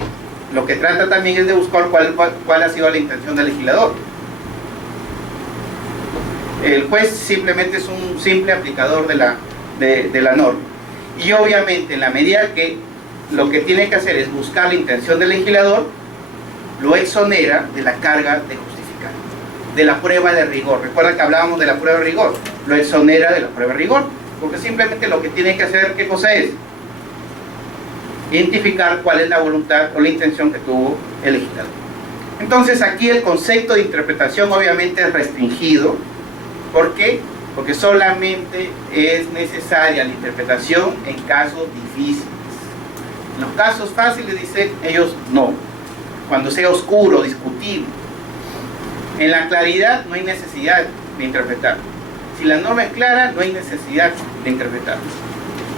lo que trata también es de buscar cuál ha sido la intención del legislador. El juez simplemente es un simple aplicador de la norma. Y obviamente en la medida que lo que tiene que hacer es buscar la intención del legislador, lo exonera de la carga de justificar, de la prueba de rigor. Recuerda que hablábamos de la prueba de rigor. Lo exonera de la prueba de rigor, porque simplemente lo que tiene que hacer, ¿qué cosa es? Identificar cuál es la voluntad o la intención que tuvo el legislador. Entonces aquí el concepto de interpretación obviamente es restringido. ¿Por qué? Porque solamente es necesaria la interpretación en casos difíciles. En los casos fáciles, dicen ellos, no. Cuando sea oscuro, discutible. En la claridad no hay necesidad de interpretar. Si la norma es clara, no hay necesidad de interpretar.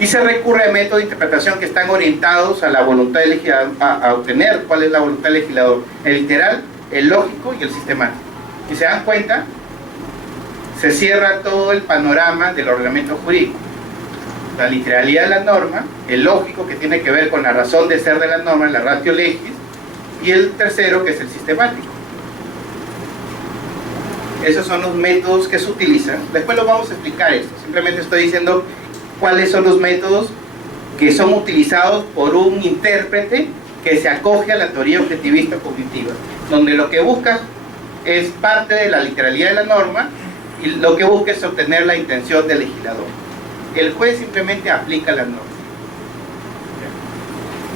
Y se recurre a métodos de interpretación que están orientados a la voluntad del legislador, a obtener cuál es la voluntad del legislador: el literal, el lógico y el sistemático. Si se dan cuenta, se cierra todo el panorama del ordenamiento jurídico: la literalidad de la norma, el lógico, que tiene que ver con la razón de ser de la norma, la ratio legis, y el tercero, que es el sistemático. Esos son los métodos que se utilizan. Después lo vamos a explicar esto. Simplemente estoy diciendo cuáles son los métodos que son utilizados por un intérprete que se acoge a la teoría objetivista cognitiva, donde lo que busca es parte de la literalidad de la norma y lo que busca es obtener la intención del legislador. El juez simplemente aplica la norma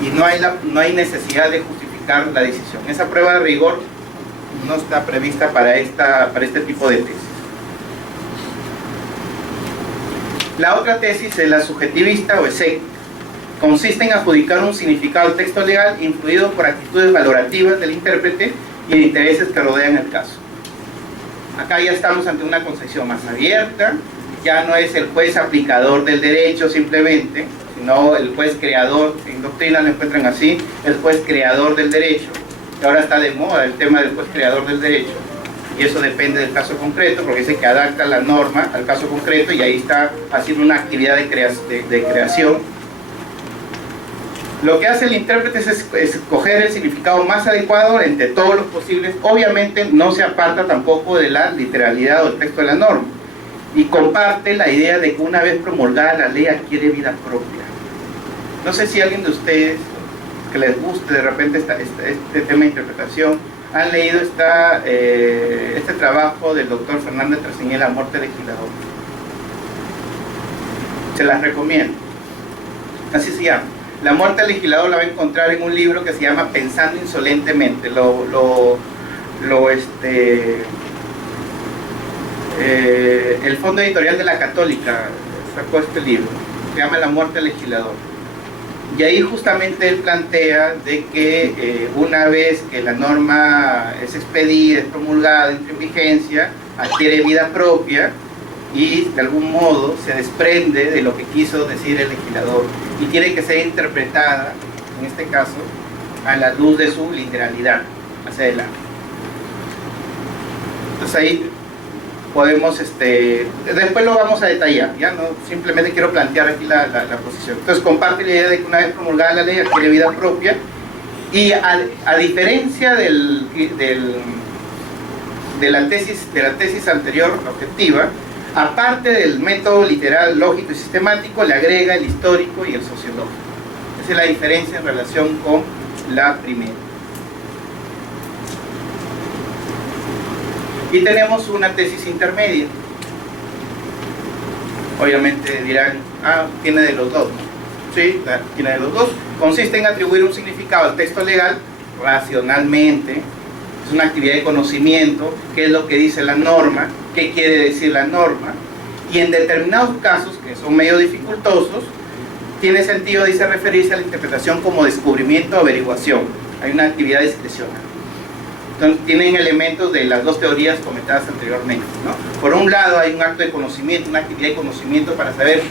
y no hay necesidad de justificar la decisión. Esa prueba de rigor no está prevista para este tipo de tesis. La otra tesis es la subjetivista o escéptica. Consiste en adjudicar un significado al texto legal influido por actitudes valorativas del intérprete y de intereses que rodean el caso. Acá ya estamos ante una concepción más abierta, ya no es el juez aplicador del derecho simplemente, sino el juez creador. En doctrina lo encuentran así, el juez creador del derecho, que ahora está de moda el tema del juez creador del derecho, y eso depende del caso concreto, porque dice que adapta la norma al caso concreto y ahí está haciendo una actividad de creación. Lo que hace el intérprete es escoger el significado más adecuado entre todos los posibles. Obviamente no se aparta tampoco de la literalidad o el texto de la norma, y comparte la idea de que una vez promulgada la ley adquiere vida propia. No sé si alguien de ustedes que les guste de repente este tema de interpretación han leído este trabajo del doctor Fernández Trasinier, La muerte del legislador. Se las recomiendo. Así se llama. La muerte del legislador la va a encontrar en un libro que se llama Pensando insolentemente. El Fondo Editorial de la Católica sacó este libro, se llama La muerte del legislador. Y ahí justamente él plantea de que una vez que la norma es expedida, es promulgada, entra en vigencia, adquiere vida propia y de algún modo se desprende de lo que quiso decir el legislador y tiene que ser interpretada, en este caso, a la luz de su literalidad hacia adelante. Entonces ahí podemos, después lo vamos a detallar, ya no simplemente quiero plantear aquí la posición. Entonces comparte la idea de que una vez promulgada la ley adquiere vida propia, y a diferencia de la tesis anterior objetiva, aparte del método literal, lógico y sistemático, le agrega el histórico y el sociológico. Esa es la diferencia en relación con la primera. Y tenemos una tesis intermedia. Obviamente dirán, tiene de los dos, ¿no? Sí, tiene de los dos. Consiste en atribuir un significado al texto legal racionalmente. Es una actividad de conocimiento, qué es lo que dice la norma, qué quiere decir la norma, y en determinados casos, que son medio dificultosos, tiene sentido, dice, referirse a la interpretación como descubrimiento o averiguación. Hay una actividad discrecional. Entonces, tienen elementos de las dos teorías comentadas anteriormente, ¿no? Por un lado hay un acto de conocimiento, una actividad de conocimiento para saber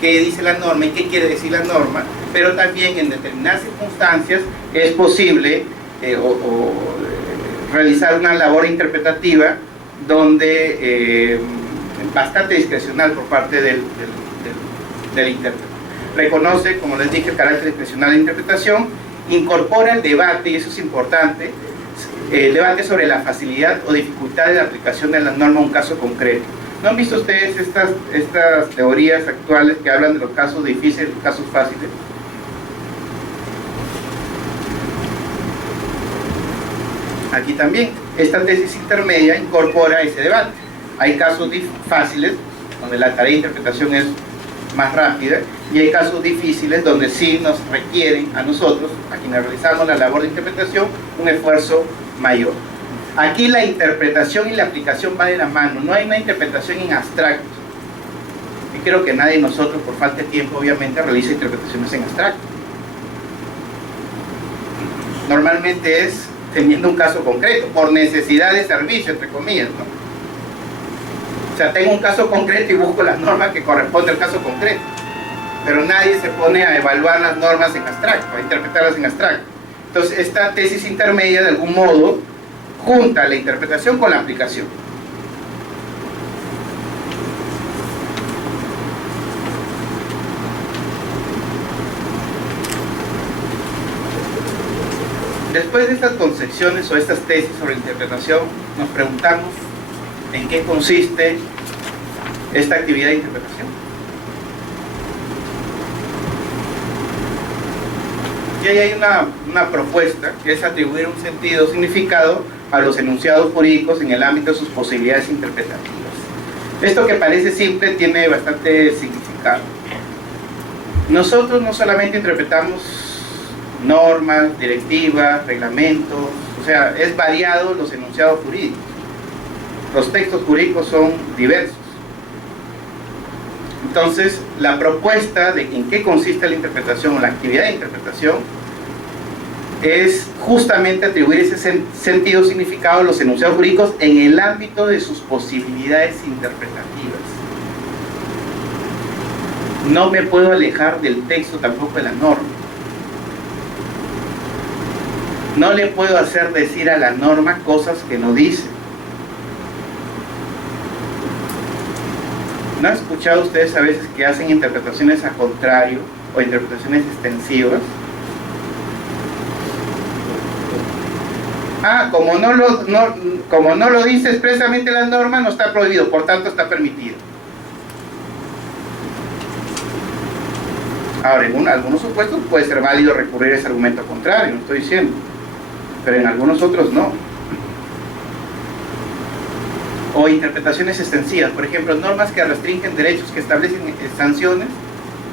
qué dice la norma y qué quiere decir la norma, pero también en determinadas circunstancias es posible realizar una labor interpretativa donde bastante discrecional por parte del intérprete. Reconoce, como les dije, el carácter discrecional de la interpretación, incorpora el debate, y eso es importante, el debate sobre la facilidad o dificultad de la aplicación de la norma a un caso concreto. ¿No han visto ustedes estas teorías actuales que hablan de los casos difíciles y los casos fáciles? Aquí también, esta tesis intermedia incorpora ese debate. Hay casos fáciles, donde la tarea de interpretación es más rápida, y hay casos difíciles donde sí nos requieren a nosotros, a quienes realizamos la labor de interpretación, un esfuerzo mayor. Aquí la interpretación y la aplicación va de la mano, no hay una interpretación en abstracto. Y creo que nadie de nosotros, por falta de tiempo, obviamente, realiza interpretaciones en abstracto. Normalmente es teniendo un caso concreto, por necesidad de servicio, entre comillas, ¿no? O sea, tengo un caso concreto y busco las normas que corresponden al caso concreto. Pero nadie se pone a evaluar las normas en abstracto, a interpretarlas en abstracto. Entonces, esta tesis intermedia, de algún modo, junta la interpretación con la aplicación. Después de estas concepciones o estas tesis sobre interpretación, nos preguntamos en qué consiste esta actividad de interpretación. Y ahí hay una propuesta que es atribuir un sentido, significado a los enunciados jurídicos en el ámbito de sus posibilidades interpretativas. Esto que parece simple tiene bastante significado. Nosotros no solamente interpretamos normas, directivas, reglamentos, o sea, es variado los enunciados jurídicos. Los textos jurídicos son diversos. Entonces, la propuesta de en qué consiste la interpretación o la actividad de interpretación es justamente atribuir ese sentido significado a los enunciados jurídicos en el ámbito de sus posibilidades interpretativas. No me puedo alejar del texto, tampoco de la norma. No le puedo hacer decir a la norma cosas que no dice. ¿No han escuchado ustedes a veces que hacen interpretaciones a contrario o interpretaciones extensivas? Como no lo dice expresamente la norma, no está prohibido, por tanto está permitido. Ahora, en algunos supuestos puede ser válido recurrir a ese argumento contrario, no estoy diciendo, pero en algunos otros no. O interpretaciones extensivas, por ejemplo, normas que restringen derechos, que establecen sanciones,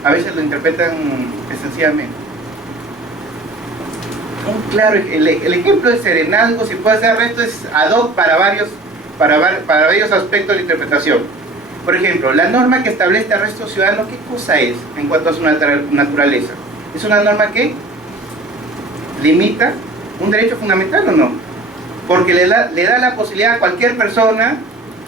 a veces lo interpretan extensivamente. Claro, el ejemplo del serenazgo, si puede ser arresto, es ad hoc para varios aspectos de la interpretación. Por ejemplo, la norma que establece arresto ciudadano, ¿qué cosa es en cuanto a su naturaleza? ¿Es una norma que limita un derecho fundamental o no? Porque le da la posibilidad a cualquier persona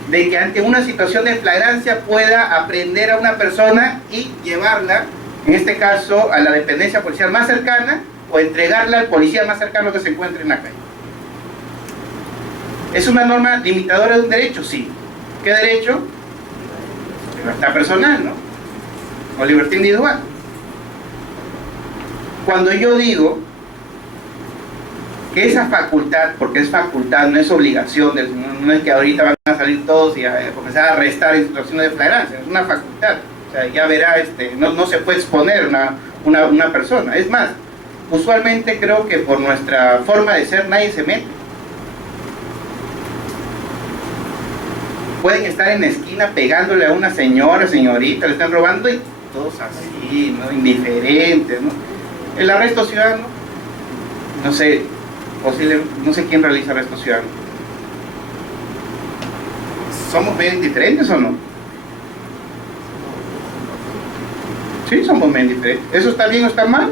de que ante una situación de flagrancia pueda aprehender a una persona y llevarla, en este caso, a la dependencia policial más cercana, o entregarla al policía más cercano que se encuentre en la calle. ¿Es una norma limitadora de un derecho? Sí. ¿Qué derecho? Libertad personal, ¿no? O libertad individual. Cuando yo digo que esa facultad, porque es facultad, no es obligación, no es que ahorita van a salir todos y a comenzar a arrestar en situaciones de flagrancia, es una facultad. O sea, ya verá, no se puede exponer una persona. Es más, usualmente creo que por nuestra forma de ser nadie se mete. Pueden estar en la esquina pegándole a una señorita, le están robando y todos así, ¿no? Indiferentes, ¿no? El arresto ciudadano, no sé quién realiza arresto ciudadano. ¿Somos medio indiferentes o no? Sí, somos medio indiferentes. ¿Eso está bien o está mal?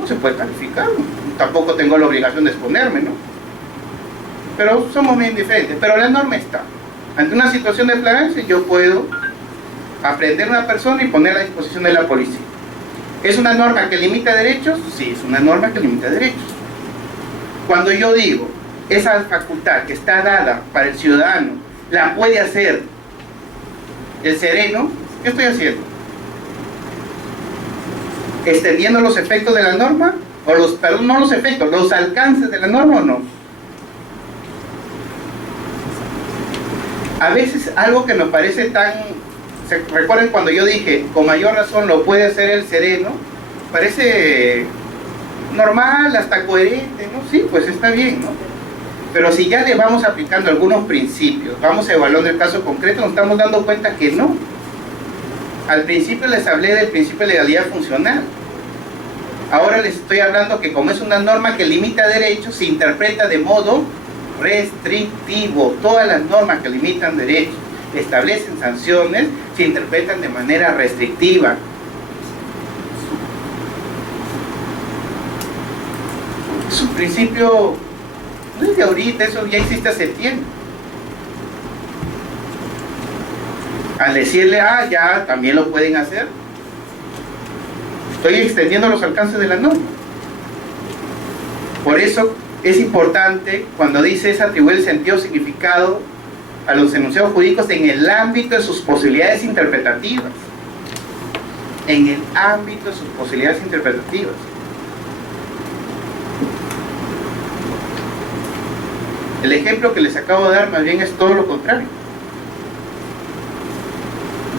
No se puede calificar, ¿no? Tampoco tengo la obligación de exponerme, ¿no? Pero somos medio indiferentes. Pero la norma está. Ante una situación de flagrancia yo puedo aprehender a una persona y ponerla a disposición de la policía. ¿Es una norma que limita derechos? Sí, es una norma que limita derechos. Cuando yo digo, esa facultad que está dada para el ciudadano, la puede hacer el sereno, ¿qué estoy haciendo? ¿Extendiendo los efectos de la norma? No los efectos, los alcances de la norma o no. A veces algo que nos parece tan... ¿Recuerdan cuando yo dije, con mayor razón lo puede hacer el sereno? Parece normal, hasta coherente, ¿no? Sí, pues está bien, ¿no? Pero si ya le vamos aplicando algunos principios, vamos evaluando el caso concreto, nos estamos dando cuenta que no. Al principio les hablé del principio de legalidad funcional. Ahora les estoy hablando que como es una norma que limita derechos, se interpreta de modo restrictivo. Todas las normas que limitan derechos, establecen sanciones, se interpretan de manera restrictiva. Es un principio, no es de ahorita, eso ya existe hace tiempo. Al decirle, ya, también lo pueden hacer, estoy extendiendo los alcances de la norma. Por eso es importante, cuando dice es atribuir el sentido significado a los enunciados jurídicos en el ámbito de sus posibilidades interpretativas. En el ámbito de sus posibilidades interpretativas. El ejemplo que les acabo de dar más bien es todo lo contrario.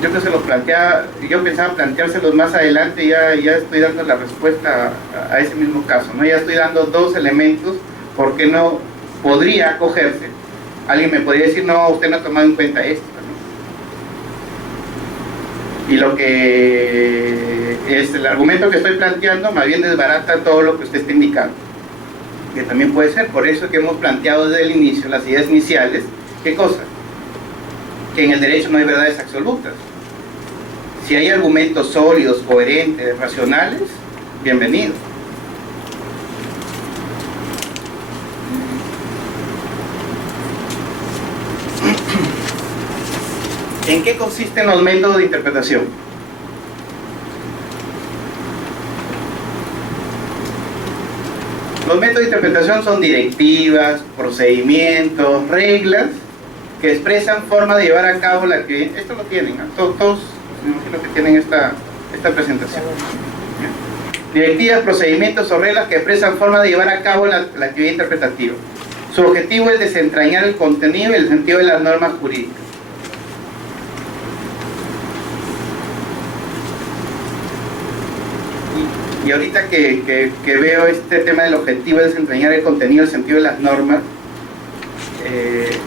yo que se los planteaba, yo pensaba planteárselos más adelante, ya estoy dando la respuesta a ese mismo caso, ¿no? Ya estoy dando dos elementos, ¿por qué no podría acogerse? Alguien me podría decir, no, usted no ha tomado en cuenta esto, ¿no? Y lo que es el argumento que estoy planteando, más bien desbarata todo lo que usted está indicando, que también puede ser. Por eso que hemos planteado desde el inicio, las ideas iniciales, ¿qué cosa? Que en el derecho no hay verdades absolutas. Si hay argumentos sólidos, coherentes, racionales, bienvenidos. ¿En qué consisten los métodos de interpretación? Los métodos de interpretación son directivas, procedimientos, reglas que expresan forma de llevar a cabo la actividad. Esto lo tienen, ¿no? Todos me imagino que tienen esta presentación. Directivas, procedimientos o reglas que expresan forma de llevar a cabo la actividad interpretativa. Su objetivo es desentrañar el contenido y el sentido de las normas jurídicas. Y ahorita que veo este tema del objetivo de desentrañar el contenido y el sentido de las normas,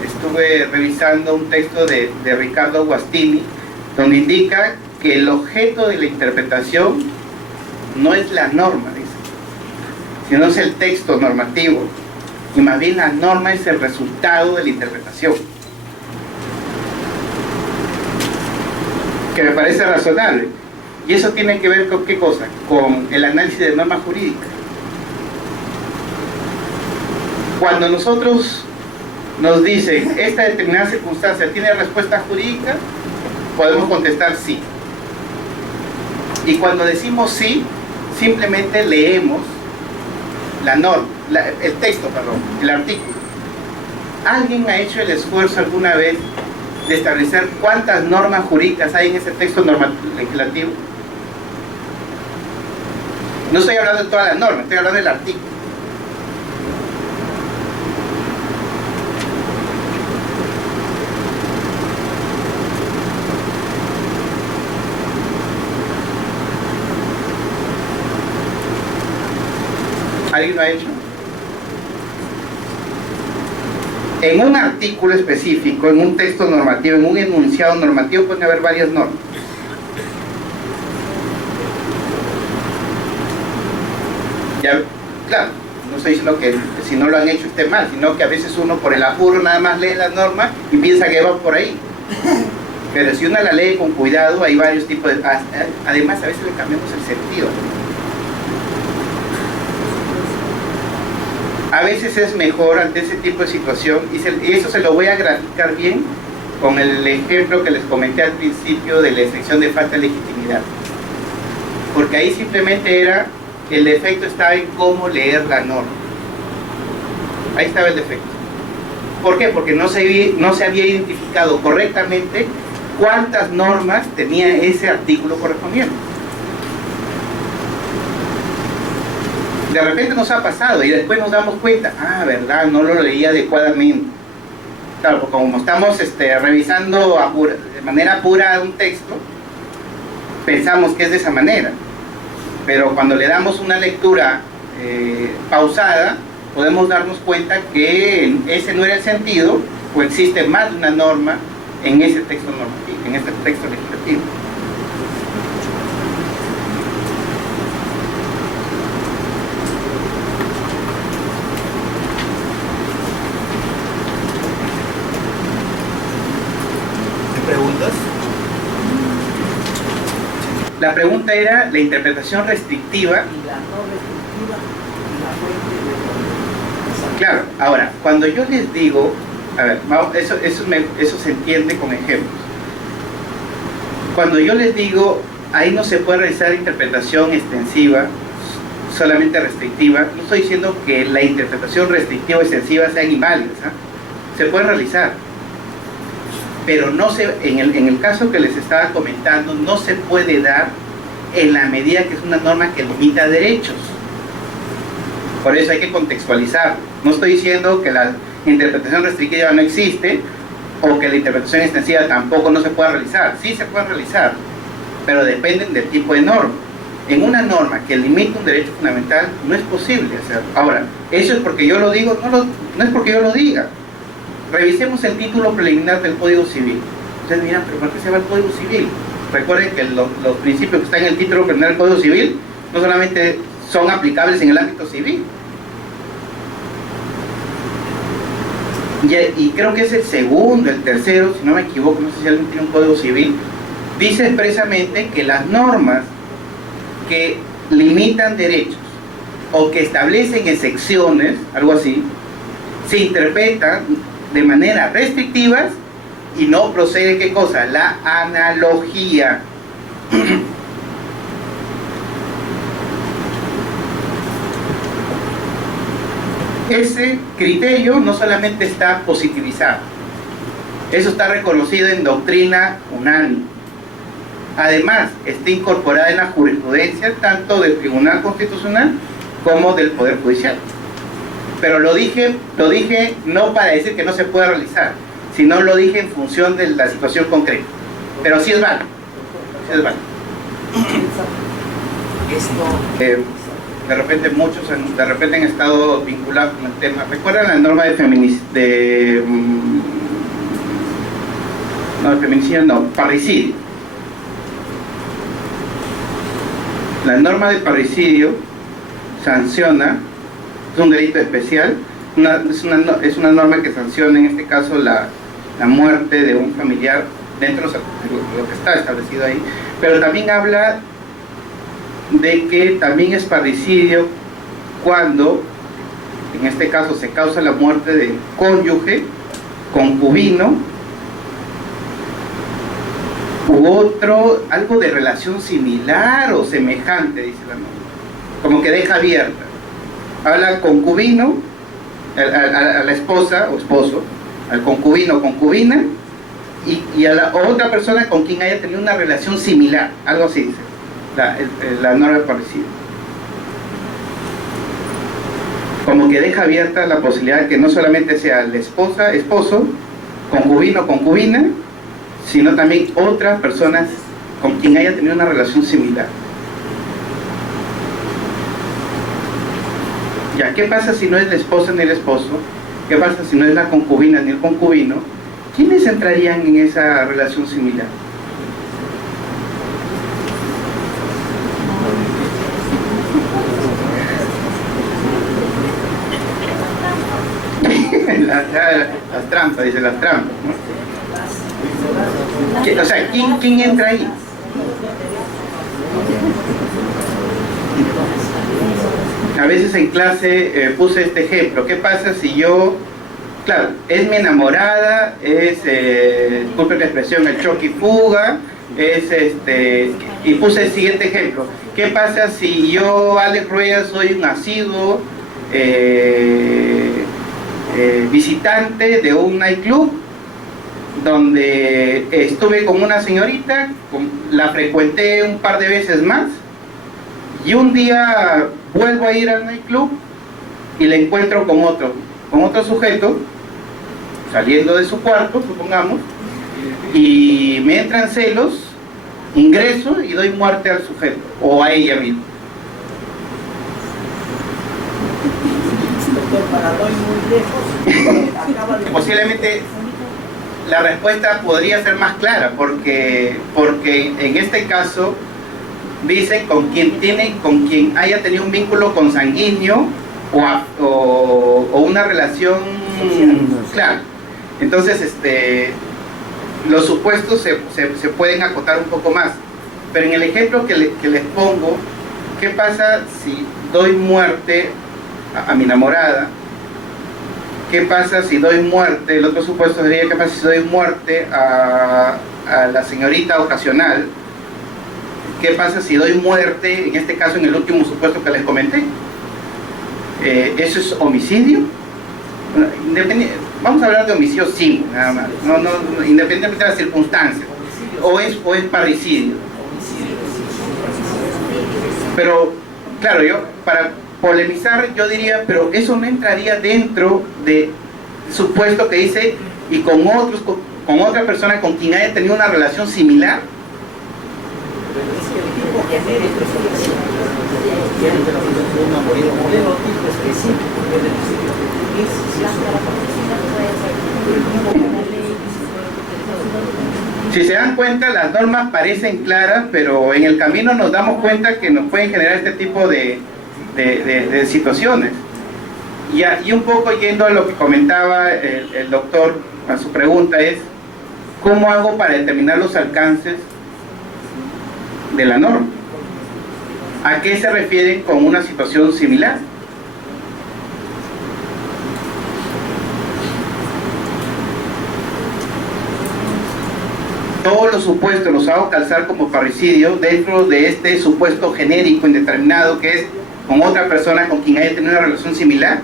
estuve revisando un texto de Ricardo Guastini, donde indica que el objeto de la interpretación no es la norma, dice, sino es el texto normativo, y más bien la norma es el resultado de la interpretación, que me parece razonable. Y eso tiene que ver con ¿qué cosa? Con el análisis de normas jurídicas. Cuando nosotros nos dicen esta determinada circunstancia tiene respuesta jurídica, podemos contestar sí. Y cuando decimos sí, simplemente leemos la norma, el texto, perdón, el artículo. ¿Alguien ha hecho el esfuerzo alguna vez de establecer cuántas normas jurídicas hay en ese texto legislativo? No estoy hablando de todas las normas, estoy hablando del artículo. ¿Alguien lo ha hecho? En un artículo específico, en un texto normativo, en un enunciado normativo, pueden haber varias normas. Ya, claro, no estoy diciendo que si no lo han hecho esté mal, sino que a veces uno por el apuro nada más lee las normas y piensa que va por ahí. Pero si uno la lee con cuidado, hay varios tipos de... Además, a veces le cambiamos el sentido. A veces es mejor ante ese tipo de situación, y eso se lo voy a graficar bien con el ejemplo que les comenté al principio de la excepción de falta de legitimidad. Porque ahí simplemente era... el defecto estaba en cómo leer la norma. Ahí estaba el defecto. ¿Por qué? Porque no se había identificado correctamente cuántas normas tenía ese artículo correspondiente. De repente nos ha pasado y después nos damos cuenta, verdad, no lo leí adecuadamente. Claro, porque como estamos revisando de manera pura un texto, pensamos que es de esa manera. Pero cuando le damos una lectura pausada, podemos darnos cuenta que ese no era el sentido, o existe más de una norma en ese texto normativo, en este texto legislativo. ¿Preguntas? La pregunta era la interpretación restrictiva. Y la no restrictiva y la fuente de... Claro, ahora, cuando yo les digo, a ver, eso se entiende con ejemplos. Cuando yo les digo, ahí no se puede realizar interpretación extensiva, solamente restrictiva, no estoy diciendo que la interpretación restrictiva o extensiva sean inválidas, se puede realizar. Pero no en el caso que les estaba comentando, no se puede dar en la medida que es una norma que limita derechos. Por eso hay que contextualizar. No estoy diciendo que la interpretación restrictiva no existe, o que la interpretación extensiva tampoco no se pueda realizar. Sí se puede realizar, pero dependen del tipo de norma. En una norma que limita un derecho fundamental no es posible hacerlo. Ahora, eso es porque yo lo digo, no es porque yo lo diga. Revisemos el título preliminar del Código Civil. Ustedes dirán, pero ¿por qué se va el Código Civil? Recuerden que los principios que están en el título preliminar del Código Civil no solamente son aplicables en el ámbito civil. Y creo que es el segundo, el tercero, si no me equivoco, no sé si alguien tiene un Código Civil, dice expresamente que las normas que limitan derechos o que establecen excepciones, algo así, se interpretan de manera restrictivas y no procede, ¿qué cosa? La analogía. Ese criterio no solamente está positivizado, eso está reconocido en doctrina unánime. Además, está incorporada en la jurisprudencia tanto del Tribunal Constitucional como del Poder Judicial. Pero lo dije no para decir que no se puede realizar, sino lo dije en función de la situación concreta. Pero sí es válido. Sí es válido. De repente muchos han estado vinculados con el tema. ¿Recuerdan la norma de parricidio? La norma de parricidio sanciona, es un delito especial, es una norma que sanciona en este caso la muerte de un familiar dentro de lo que está establecido ahí, pero también habla de que también es parricidio cuando en este caso se causa la muerte del cónyuge, concubino u otro, algo de relación similar o semejante, dice la norma, como que deja abierta. Habla al concubino, a la esposa o esposo, al concubino o concubina y a la otra persona con quien haya tenido una relación similar, algo así dice la norma de parricidio. Como que deja abierta la posibilidad de que no solamente sea la esposa, esposo, concubino, concubina, sino también otras personas con quien haya tenido una relación similar. Ya, ¿qué pasa si no es la esposa ni el esposo? ¿Qué pasa si no es la concubina ni el concubino? ¿Quiénes entrarían en esa relación similar? Las trampas, dice las trampas, ¿no? O sea, ¿quién entra ahí? A veces en clase puse este ejemplo. ¿Qué pasa si yo, claro, es mi enamorada, es, disculpen la expresión, el choque y fuga, y puse el siguiente ejemplo. ¿Qué pasa si yo, Alex Rueda, soy un asiduo visitante de un nightclub donde estuve con una señorita, la frecuenté un par de veces más y un día vuelvo a ir al nightclub y la encuentro con otro sujeto saliendo de su cuarto, supongamos, y me entran celos, ingreso y doy muerte al sujeto o a ella misma? Para no ir muy lejos, posiblemente la respuesta podría ser más clara, porque en este caso dice con quien haya tenido un vínculo consanguíneo o una relación clara. Entonces los supuestos se pueden acotar un poco más, pero en el ejemplo que les pongo, ¿qué pasa si doy muerte a mi enamorada? ¿Qué pasa si doy muerte? El otro supuesto sería, ¿qué pasa si doy muerte a la señorita ocasional? ¿Qué pasa si doy muerte, en este caso en el último supuesto que les comenté? ¿Eso es homicidio? Vamos a hablar de homicidio simple, nada más, no, independientemente de las circunstancias. ¿O es parricidio? Pero, claro, yo para polemizar yo diría, pero eso no entraría dentro de supuesto que dice y con otra persona con quien haya tenido una relación similar? Pero es que el tipo genérico es el modelo tipo específico es el Si se dan cuenta, las normas parecen claras, pero en el camino nos damos cuenta que nos pueden generar este tipo de situaciones. Y un poco yendo a lo que comentaba el doctor, a su pregunta es, ¿cómo hago para determinar los alcances de la norma? ¿A qué se refieren con una situación similar? Todos los supuestos los hago calzar como parricidio dentro de este supuesto genérico indeterminado que es con otra persona con quien haya tenido una relación similar.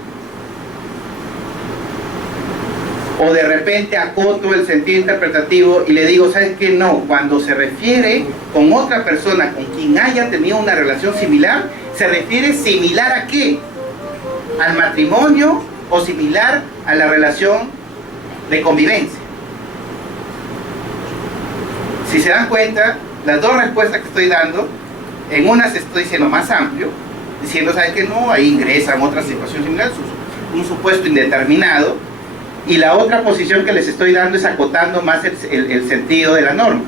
O de repente acoto el sentido interpretativo y le digo, ¿sabes qué? No, cuando se refiere con otra persona con quien haya tenido una relación similar, se refiere similar ¿a qué? ¿Al matrimonio o similar a la relación de convivencia? Si se dan cuenta, las dos respuestas que estoy dando, en unas estoy siendo más amplio, diciendo, ¿sabes qué? No, ahí ingresan otras situaciones similares, un supuesto indeterminado, y la otra posición que les estoy dando es acotando más el sentido de la norma.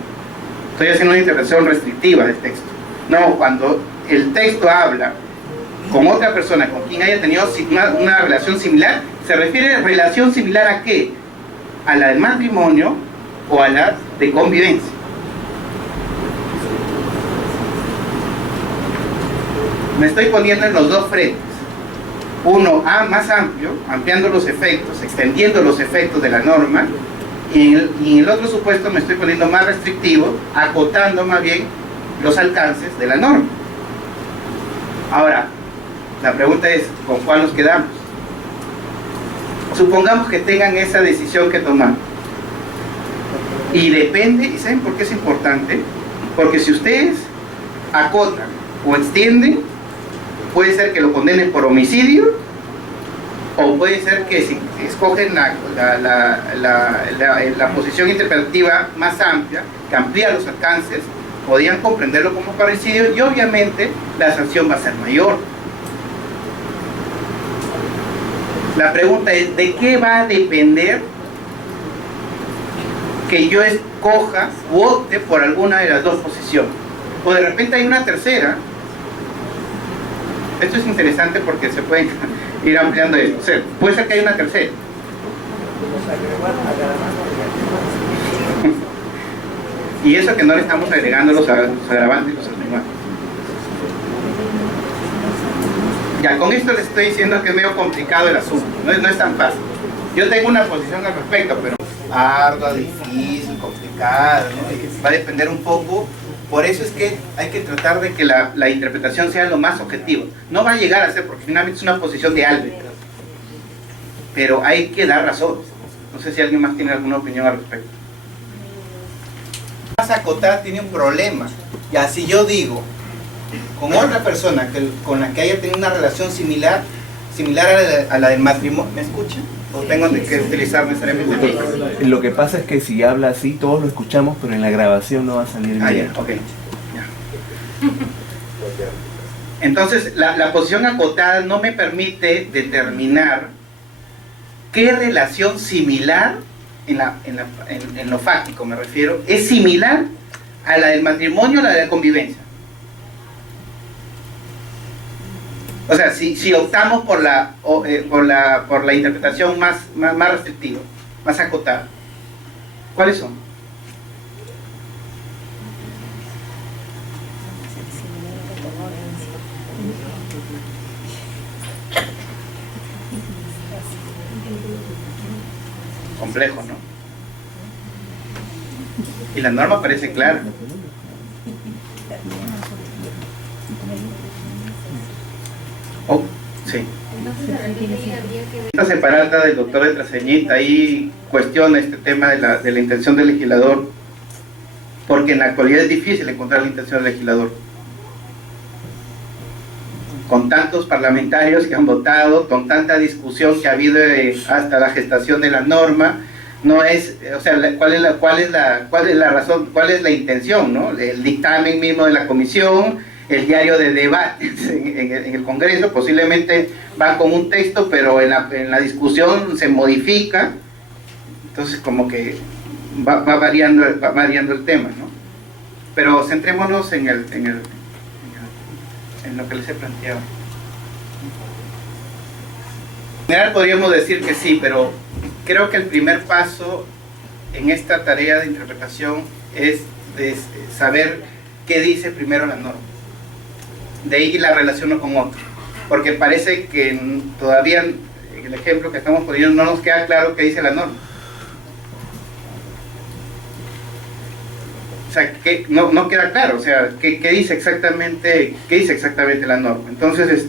Estoy haciendo una interpretación restrictiva del texto. No, cuando el texto habla con otra persona con quien haya tenido una relación similar, se refiere a relación similar ¿a qué? A la del matrimonio o a la de convivencia. Me estoy poniendo en los dos frentes. Uno más amplio, ampliando los efectos, extendiendo los efectos de la norma, y en el otro supuesto me estoy poniendo más restrictivo, acotando más bien los alcances de la norma. Ahora, la pregunta es, ¿con cuál nos quedamos? Supongamos que tengan esa decisión que tomar. Y depende, ¿y saben por qué es importante? Porque si ustedes acotan o extienden, puede ser que lo condenen por homicidio, o puede ser que si escogen la posición interpretativa más amplia, que amplía los alcances, podrían comprenderlo como parricidio y obviamente la sanción va a ser mayor. La pregunta es, ¿de qué va a depender que yo escoja u opte por alguna de las dos posiciones? O de repente hay una tercera. Esto es interesante porque se puede ir ampliando esto. O sea, puede ser que haya una tercera. Y eso que no le estamos agregando los agravantes y los atenuantes. Ya, con esto les estoy diciendo que es medio complicado el asunto. No es tan fácil. Yo tengo una posición al respecto, pero ardua, difícil, complicada, ¿no? Va a depender un poco. Por eso es que hay que tratar de que la interpretación sea lo más objetiva. No va a llegar a ser, porque finalmente es una posición de árbitro. Pero hay que dar razones. No sé si alguien más tiene alguna opinión al respecto. Más acotar tiene un problema. Ya, si yo digo, con otra persona con la que haya tenido una relación similar a la del matrimonio, ¿me escuchan? ¿O tengo que utilizar necesariamente? Lo que pasa es que si habla así, todos lo escuchamos, pero en la grabación no va a salir bien. Ya, ok. Ya. Entonces, la posición acotada no me permite determinar qué relación similar, en lo fáctico me refiero, es similar a la del matrimonio o a la de la convivencia. O sea, si optamos por la interpretación más restrictiva, más acotada, ¿cuáles son? Complejo, ¿no? Y la norma parece clara. Oh, sí. Esta separata del doctor de Traseñita ahí cuestiona este tema de la intención del legislador, porque en la actualidad es difícil encontrar la intención del legislador. Con tantos parlamentarios que han votado, con tanta discusión que ha habido hasta la gestación de la norma, No es, o sea, cuál es la razón, cuál es la intención, ¿no? El dictamen mismo de la comisión, el diario de debates en el Congreso, posiblemente va con un texto, pero en la discusión se modifica, entonces como que va variando el tema, ¿no? Pero centrémonos en lo que les he planteado. En general podríamos decir que sí, pero creo que el primer paso en esta tarea de interpretación es de saber qué dice primero la norma. De ahí la relaciono con otro, porque parece que todavía en el ejemplo que estamos poniendo no nos queda claro qué dice la norma. O sea, que no queda claro, o sea, qué dice exactamente la norma. Entonces,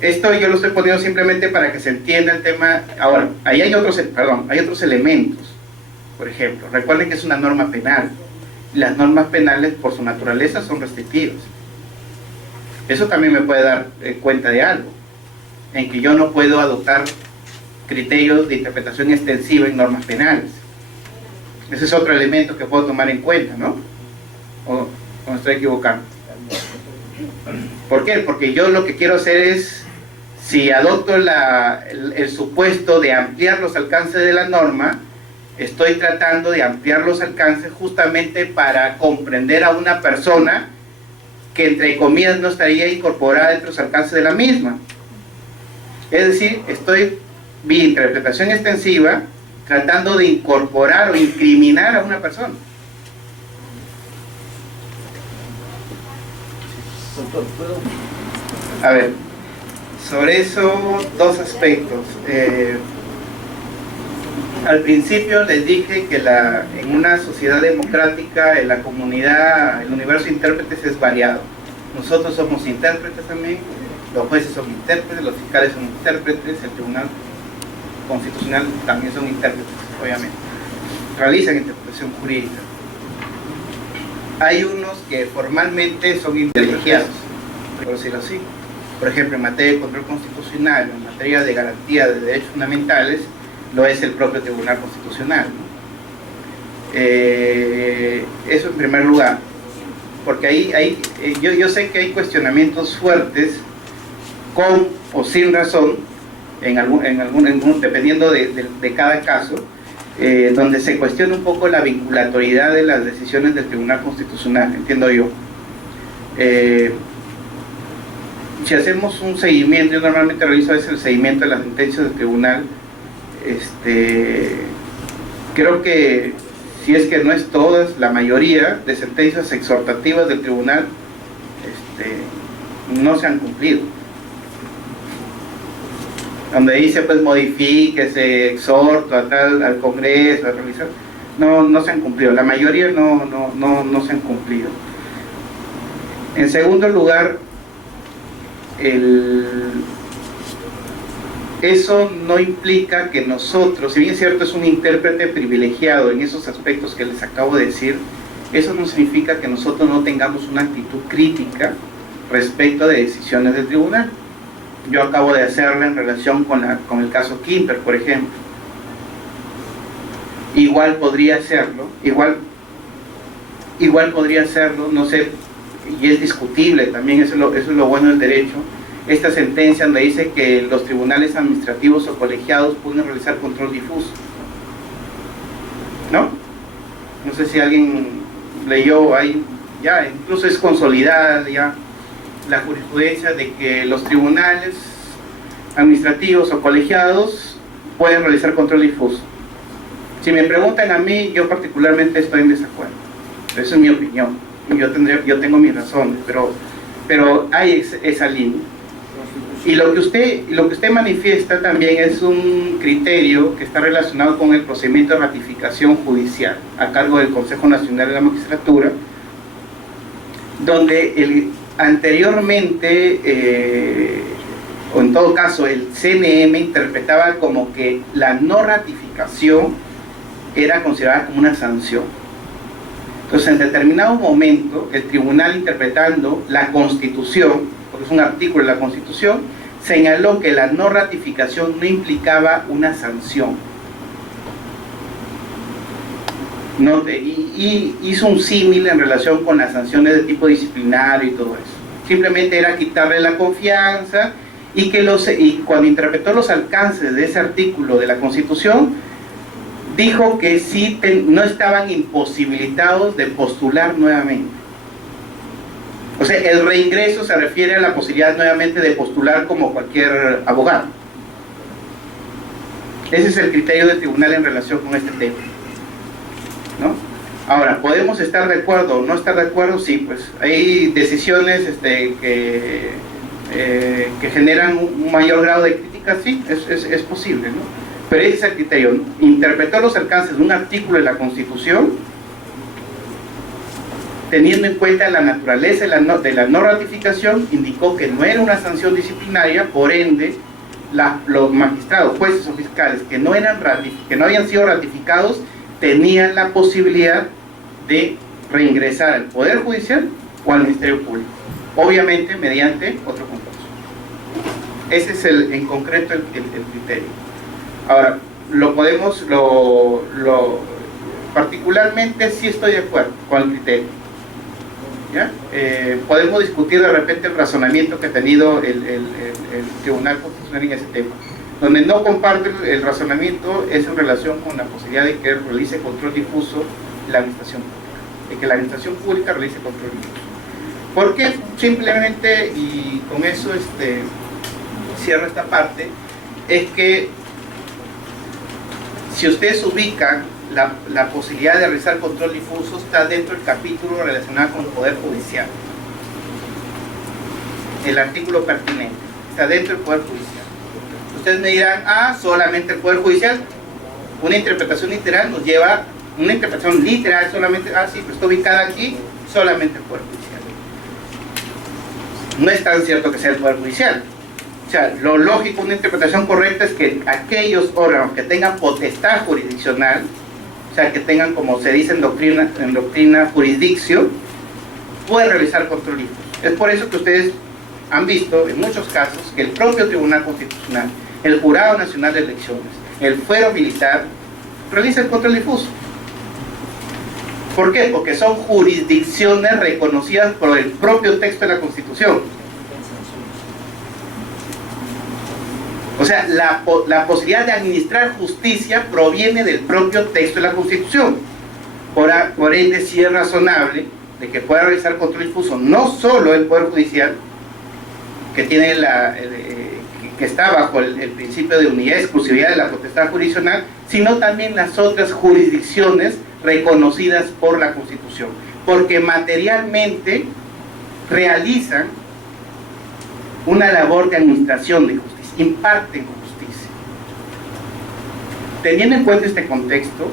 esto yo lo estoy poniendo simplemente para que se entienda el tema. Ahora, ahí hay otros elementos. Por ejemplo, recuerden que es una norma penal. Las normas penales, por su naturaleza, son restrictivas. Eso también me puede dar cuenta de algo, en que yo no puedo adoptar criterios de interpretación extensiva en normas penales. Ese es otro elemento que puedo tomar en cuenta, ¿no? ¿O me estoy equivocando? ¿Por qué? Porque yo lo que quiero hacer es, si adopto el supuesto de ampliar los alcances de la norma, estoy tratando de ampliar los alcances justamente para comprender a una persona que entre comillas no estaría incorporada entre los alcances de la misma. Es decir, estoy vía interpretación extensiva tratando de incorporar o incriminar a una persona. Doctor, ¿puedo? A ver, sobre eso dos aspectos. Al principio les dije que en una sociedad democrática, en la comunidad, el universo de intérpretes es variado. Nosotros somos intérpretes también, los jueces son intérpretes, los fiscales son intérpretes, el Tribunal Constitucional también son intérpretes, obviamente. Realizan interpretación jurídica. Hay unos que formalmente son privilegiados, por decirlo así. Por ejemplo, en materia de control constitucional, en materia de garantía de derechos fundamentales, lo es el propio Tribunal Constitucional, ¿no? Eso en primer lugar, porque yo sé que hay cuestionamientos fuertes con o sin razón dependiendo de cada caso, donde se cuestiona un poco la vinculatoriedad de las decisiones del Tribunal Constitucional, entiendo yo. Si hacemos un seguimiento, yo normalmente realizo a veces el seguimiento de las sentencias del tribunal, creo que si es que no es todas, la mayoría de sentencias exhortativas del tribunal no se han cumplido. Donde dice pues modifique, se exhorta al Congreso a realizar, no se han cumplido, la mayoría no se han cumplido. En segundo lugar, eso no implica que nosotros, si bien es cierto es un intérprete privilegiado en esos aspectos que les acabo de decir, eso no significa que nosotros no tengamos una actitud crítica respecto de decisiones del tribunal. Yo acabo de hacerla en relación con el caso Kimper, por ejemplo. Igual podría hacerlo, no sé, y es discutible también, eso es lo bueno del derecho. Esta sentencia donde dice que los tribunales administrativos o colegiados pueden realizar control difuso, ¿no? No sé si alguien leyó ahí, ya incluso es consolidada ya la jurisprudencia de que los tribunales administrativos o colegiados pueden realizar control difuso. Si me preguntan a mí, yo particularmente estoy en desacuerdo. Esa es mi opinión. Yo tengo mis razones, pero hay esa línea. Y lo que usted manifiesta también es un criterio que está relacionado con el procedimiento de ratificación judicial a cargo del Consejo Nacional de la Magistratura, donde anteriormente, o en todo caso el CNM interpretaba como que la no ratificación era considerada como una sanción. Entonces, en determinado momento, el tribunal, interpretando la Constitución, porque es un artículo de la Constitución, señaló que la no ratificación no implicaba una sanción. y hizo un símil en relación con las sanciones de tipo disciplinario y todo eso. Simplemente era quitarle la confianza y cuando interpretó los alcances de ese artículo de la Constitución, dijo que sí no estaban imposibilitados de postular nuevamente. O sea, el reingreso se refiere a la posibilidad nuevamente de postular como cualquier abogado. Ese es el criterio del tribunal en relación con este tema, ¿no? Ahora, ¿podemos estar de acuerdo o no estar de acuerdo? Sí, pues hay decisiones que generan un mayor grado de crítica, sí, es posible, ¿no? Pero ese es el criterio. Interpretó los alcances de un artículo de la Constitución teniendo en cuenta la naturaleza de la no ratificación, indicó que no era una sanción disciplinaria, por ende los magistrados, jueces o fiscales que no habían sido ratificados tenían la posibilidad de reingresar al Poder Judicial o al Ministerio Público, obviamente mediante otro concurso. Ese es en concreto el criterio. Ahora, particularmente sí estoy de acuerdo con el criterio, ¿ya? Podemos discutir de repente el razonamiento que ha tenido el Tribunal Constitucional en ese tema. Donde no comparto el razonamiento es en relación con la posibilidad de que realice control difuso la administración pública, de que la administración pública realice control difuso. ¿Por qué? Simplemente, y con eso cierro esta parte, es que si ustedes ubican la posibilidad de realizar control difuso, está dentro del capítulo relacionado con el Poder Judicial. El artículo pertinente está dentro del Poder Judicial. Ustedes me dirán, solamente el Poder Judicial. Una interpretación literal nos lleva, una interpretación literal solamente, sí, pero está ubicada aquí, solamente el Poder Judicial. No es tan cierto que sea el Poder Judicial. O sea, lo lógico, una interpretación correcta es que aquellos órganos que tengan potestad jurisdiccional, o sea, que tengan, como se dice en doctrina jurisdicción, pueden realizar control difuso. Es por eso que ustedes han visto en muchos casos que el propio Tribunal Constitucional, el Jurado Nacional de Elecciones, el Fuero Militar, realizan control difuso. ¿Por qué? Porque son jurisdicciones reconocidas por el propio texto de la Constitución. O sea, la posibilidad de administrar justicia proviene del propio texto de la Constitución. Por ende, sí es razonable de que pueda realizar control difuso no solo el Poder Judicial, que tiene que está bajo el principio de unidad y exclusividad de la potestad jurisdiccional, sino también las otras jurisdicciones reconocidas por la Constitución, porque materialmente realizan una labor de administración de justicia, imparten justicia. Teniendo en cuenta este contexto,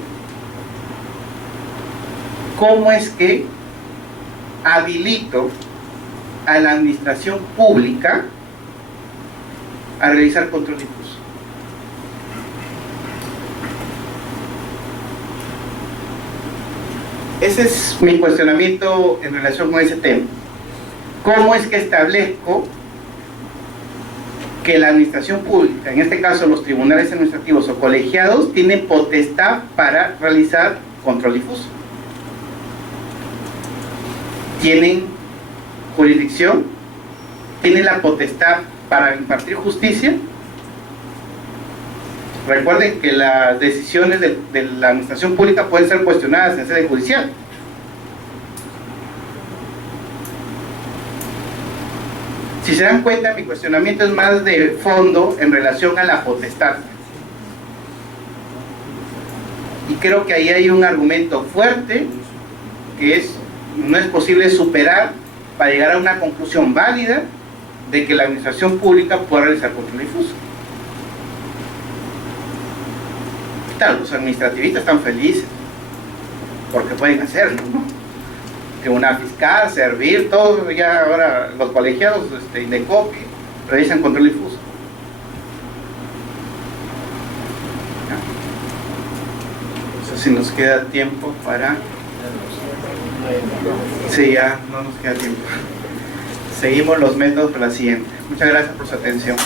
¿cómo es que habilito a la administración pública a realizar control difuso? Ese es mi cuestionamiento en relación con ese tema. ¿Cómo es que establezco que la administración pública, en este caso los tribunales administrativos o colegiados, tienen potestad para realizar control difuso? ¿Tienen jurisdicción? ¿Tienen la potestad para impartir justicia? Recuerden que las decisiones de la administración pública pueden ser cuestionadas en sede judicial. Si se dan cuenta, mi cuestionamiento es más de fondo en relación a la potestad. Y creo que ahí hay un argumento fuerte que no es posible superar para llegar a una conclusión válida de que la administración pública pueda realizar control difuso. Claro, los administrativistas están felices porque pueden hacerlo, ¿no? Tribunal fiscal, servir, todo, ya ahora los colegiados de COPI realizan control difuso. ¿Ya? No sé si nos queda tiempo para... Sí, ya no nos queda tiempo. Seguimos los métodos para la siguiente. Muchas gracias por su atención.